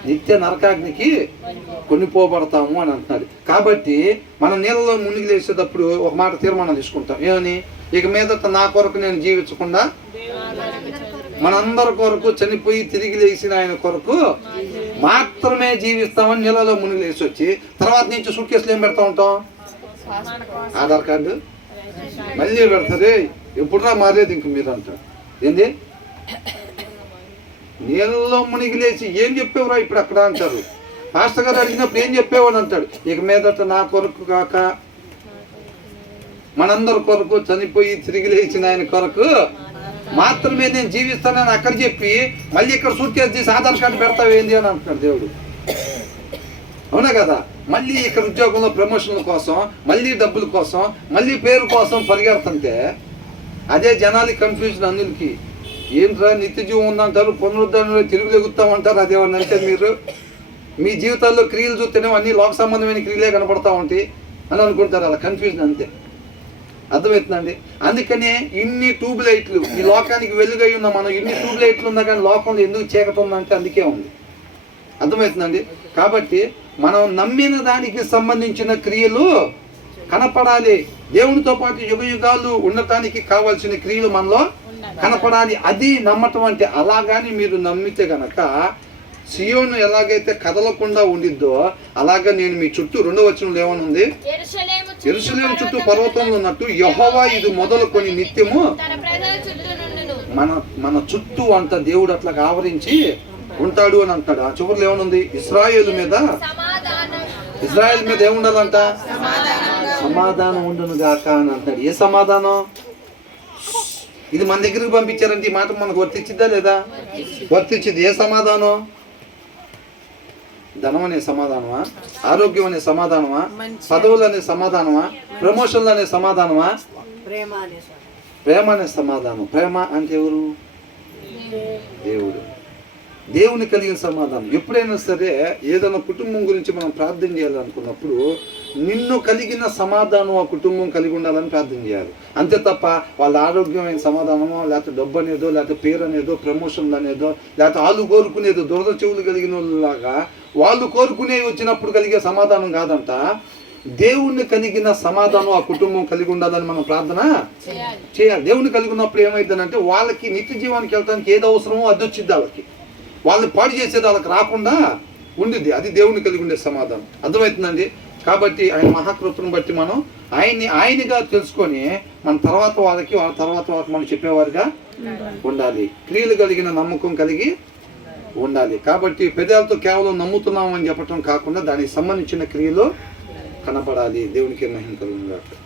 నిత్య నరకాగ్నికి కొనిపోబడతాము అని అంటున్నాడు. కాబట్టి మనం నీళ్ళలో మునిగి లేచేటప్పుడు ఒక మాట తీర్మానం తీసుకుంటాం. ఏమని? ఇక మీదట నా కొరకు నేను జీవించకుండా మనందరి కొరకు చనిపోయి తిరిగి లేచిన ఆయన కొరకు మాత్రమే జీవిస్తామని నీళ్ళలో మునిగి లేచి వచ్చి తర్వాత నుంచి సూట్ కేసులు ఏం పెడతా ఉంటాం? ఆధార్ కార్డు మళ్ళీ పెడతారే. ఎప్పుడురా మారేది ఇంక మీరు అంటారు. ఏంది? నీళ్ళలో మునిగి లేచి ఏం చెప్పేవరా ఇప్పుడు అక్కడ అంటారు. పాస్టర్ గారు అడిగినప్పుడు ఏం చెప్పేవాడు అంటాడు, ఇక మీదట నా కొరకు కాక మనందరి కొరకు చనిపోయి తిరిగి లేచిన ఆయన కొరకు మాత్రమే నేను జీవిస్తానని అక్కడ చెప్పి మళ్ళీ ఇక్కడ సూట్ కేసు తీసి ఆధార్ కార్డు పెడతావేంది అని అంటున్నాడు దేవుడు. అవునా కదా? మళ్ళీ ఇక్కడ ఉద్యోగంలో ప్రమోషన్ల కోసం, మళ్ళీ డబ్బుల కోసం, మళ్ళీ పేరు కోసం పరిగెడుతుంటే అదే జనాలకి కన్ఫ్యూజన్. అందులకి ఏంట్రా నిత్య జీవం ఉందంటారు, పునరుద్ధరణలో తిరుగులేగుతామంటారు. అదేమన్నా అంటే మీరు మీ జీవితాల్లో క్రియలు చూస్తేనే అన్ని లోక సంబంధమైన క్రియలే కనపడతా ఉంటాయి అని అనుకుంటారు. అలా కన్ఫ్యూజన్ అంతే. అర్థమవుతుందండి? అందుకనే ఇన్ని ట్యూబ్ లైట్లు ఈ లోకానికి వెలుగై ఉన్న మనం ఇన్ని ట్యూబ్ లైట్లు ఉన్నా కానీ లోకంలో ఎందుకు చీకటి ఉందంటే అందుకే ఉంది. అర్థమవుతుందండి? కాబట్టి మనం నమ్మిన దానికి సంబంధించిన క్రియలు కనపడాలి. దేవునితో పాటు యుగ యుగాలు ఉండటానికి కావాల్సిన క్రియలు మనలో కనపడాలి. అది నమ్మటం అంటే. అలాగాని మీరు నమ్మితే గనక సియోను ఎలాగైతే కదలకుండా ఉండిద్దో అలాగా నేను మీ చుట్టూ 2వ వచనంలో ఏమనుంది? యెరూషలేము చుట్టూ పర్వతంలో ఉన్నట్టు యెహోవా ఇది మొదలుకొని నిత్యము మన చుట్టూ అంత దేవుడు అట్లా ఆవరించి ఉంటాడు అని అంటాడు. ఆ చివరిలో ఏమనుంది? ఇశ్రాయేలు మీద ఏముండాలంట? సమాధానం ఉండును గాక అని అంటాడు. ఏ సమాధానం? ఇది మన దగ్గరికి పంపించారంటే ఈ మాట మనకు వర్తించిద్దా లేదా? వర్తించింది. ఏ సమాధానం? ధనం అనే సమాధానమా? ఆరోగ్యం అనే సమాధానమా? పదవులు అనే సమాధానమా? ప్రమోషన్లు అనే సమాధానమా? ప్రేమ అనే సమాధానం. ప్రేమ అంటే ఎవరు? దేవుడు. దేవుని కలిగిన సమాధానం. ఎప్పుడైనా సరే ఏదైనా కుటుంబం గురించి మనం ప్రార్థన చేయాలనుకున్నప్పుడు నిన్ను కలిగిన సమాధానం ఆ కుటుంబం కలిగి ఉండాలని ప్రార్థన చేయాలి. అంతే తప్ప వాళ్ళ ఆరోగ్యమైన సమాధానమో, లేకపోతే డబ్బు అనేదో, లేకపోతే పేరు అనేదో, ప్రమోషన్లు అనేదో, లేకపోతే వాళ్ళు కోరుకునేదో దురద చెవులు కలిగిన వాళ్ళలాగా వాళ్ళు కోరుకునే వచ్చినప్పుడు కలిగే సమాధానం కాదంట. దేవుణ్ణి కలిగిన సమాధానం ఆ కుటుంబం కలిగి ఉండాలని మనం ప్రార్థన చేయాలి. దేవుణ్ణి కలిగి ఉన్నప్పుడు ఏమైందనంటే వాళ్ళకి నిత్య జీవానికి వెళ్ళడానికి ఏది అవసరమో అది వచ్చింది. వాళ్ళని పాడు చేసేది వాళ్ళకి రాకుండా ఉండిద్ది. అది దేవుని కలిగి ఉండే సమాధానం. అర్థమవుతుందండి? కాబట్టి ఆయన మహాకృపను బట్టి మనం ఆయనగా తెలుసుకొని మన తర్వాత వాళ్ళకి మనం చెప్పేవారుగా ఉండాలి. క్రియలు కలిగిన నమ్మకం కలిగి ఉండాలి. కాబట్టి పెదాలతో కేవలం నమ్ముతున్నాం అని చెప్పటం కాకుండా దానికి సంబంధించిన క్రియలు కనపడాలి. దేవునికి మహిమ కలుగును గాక.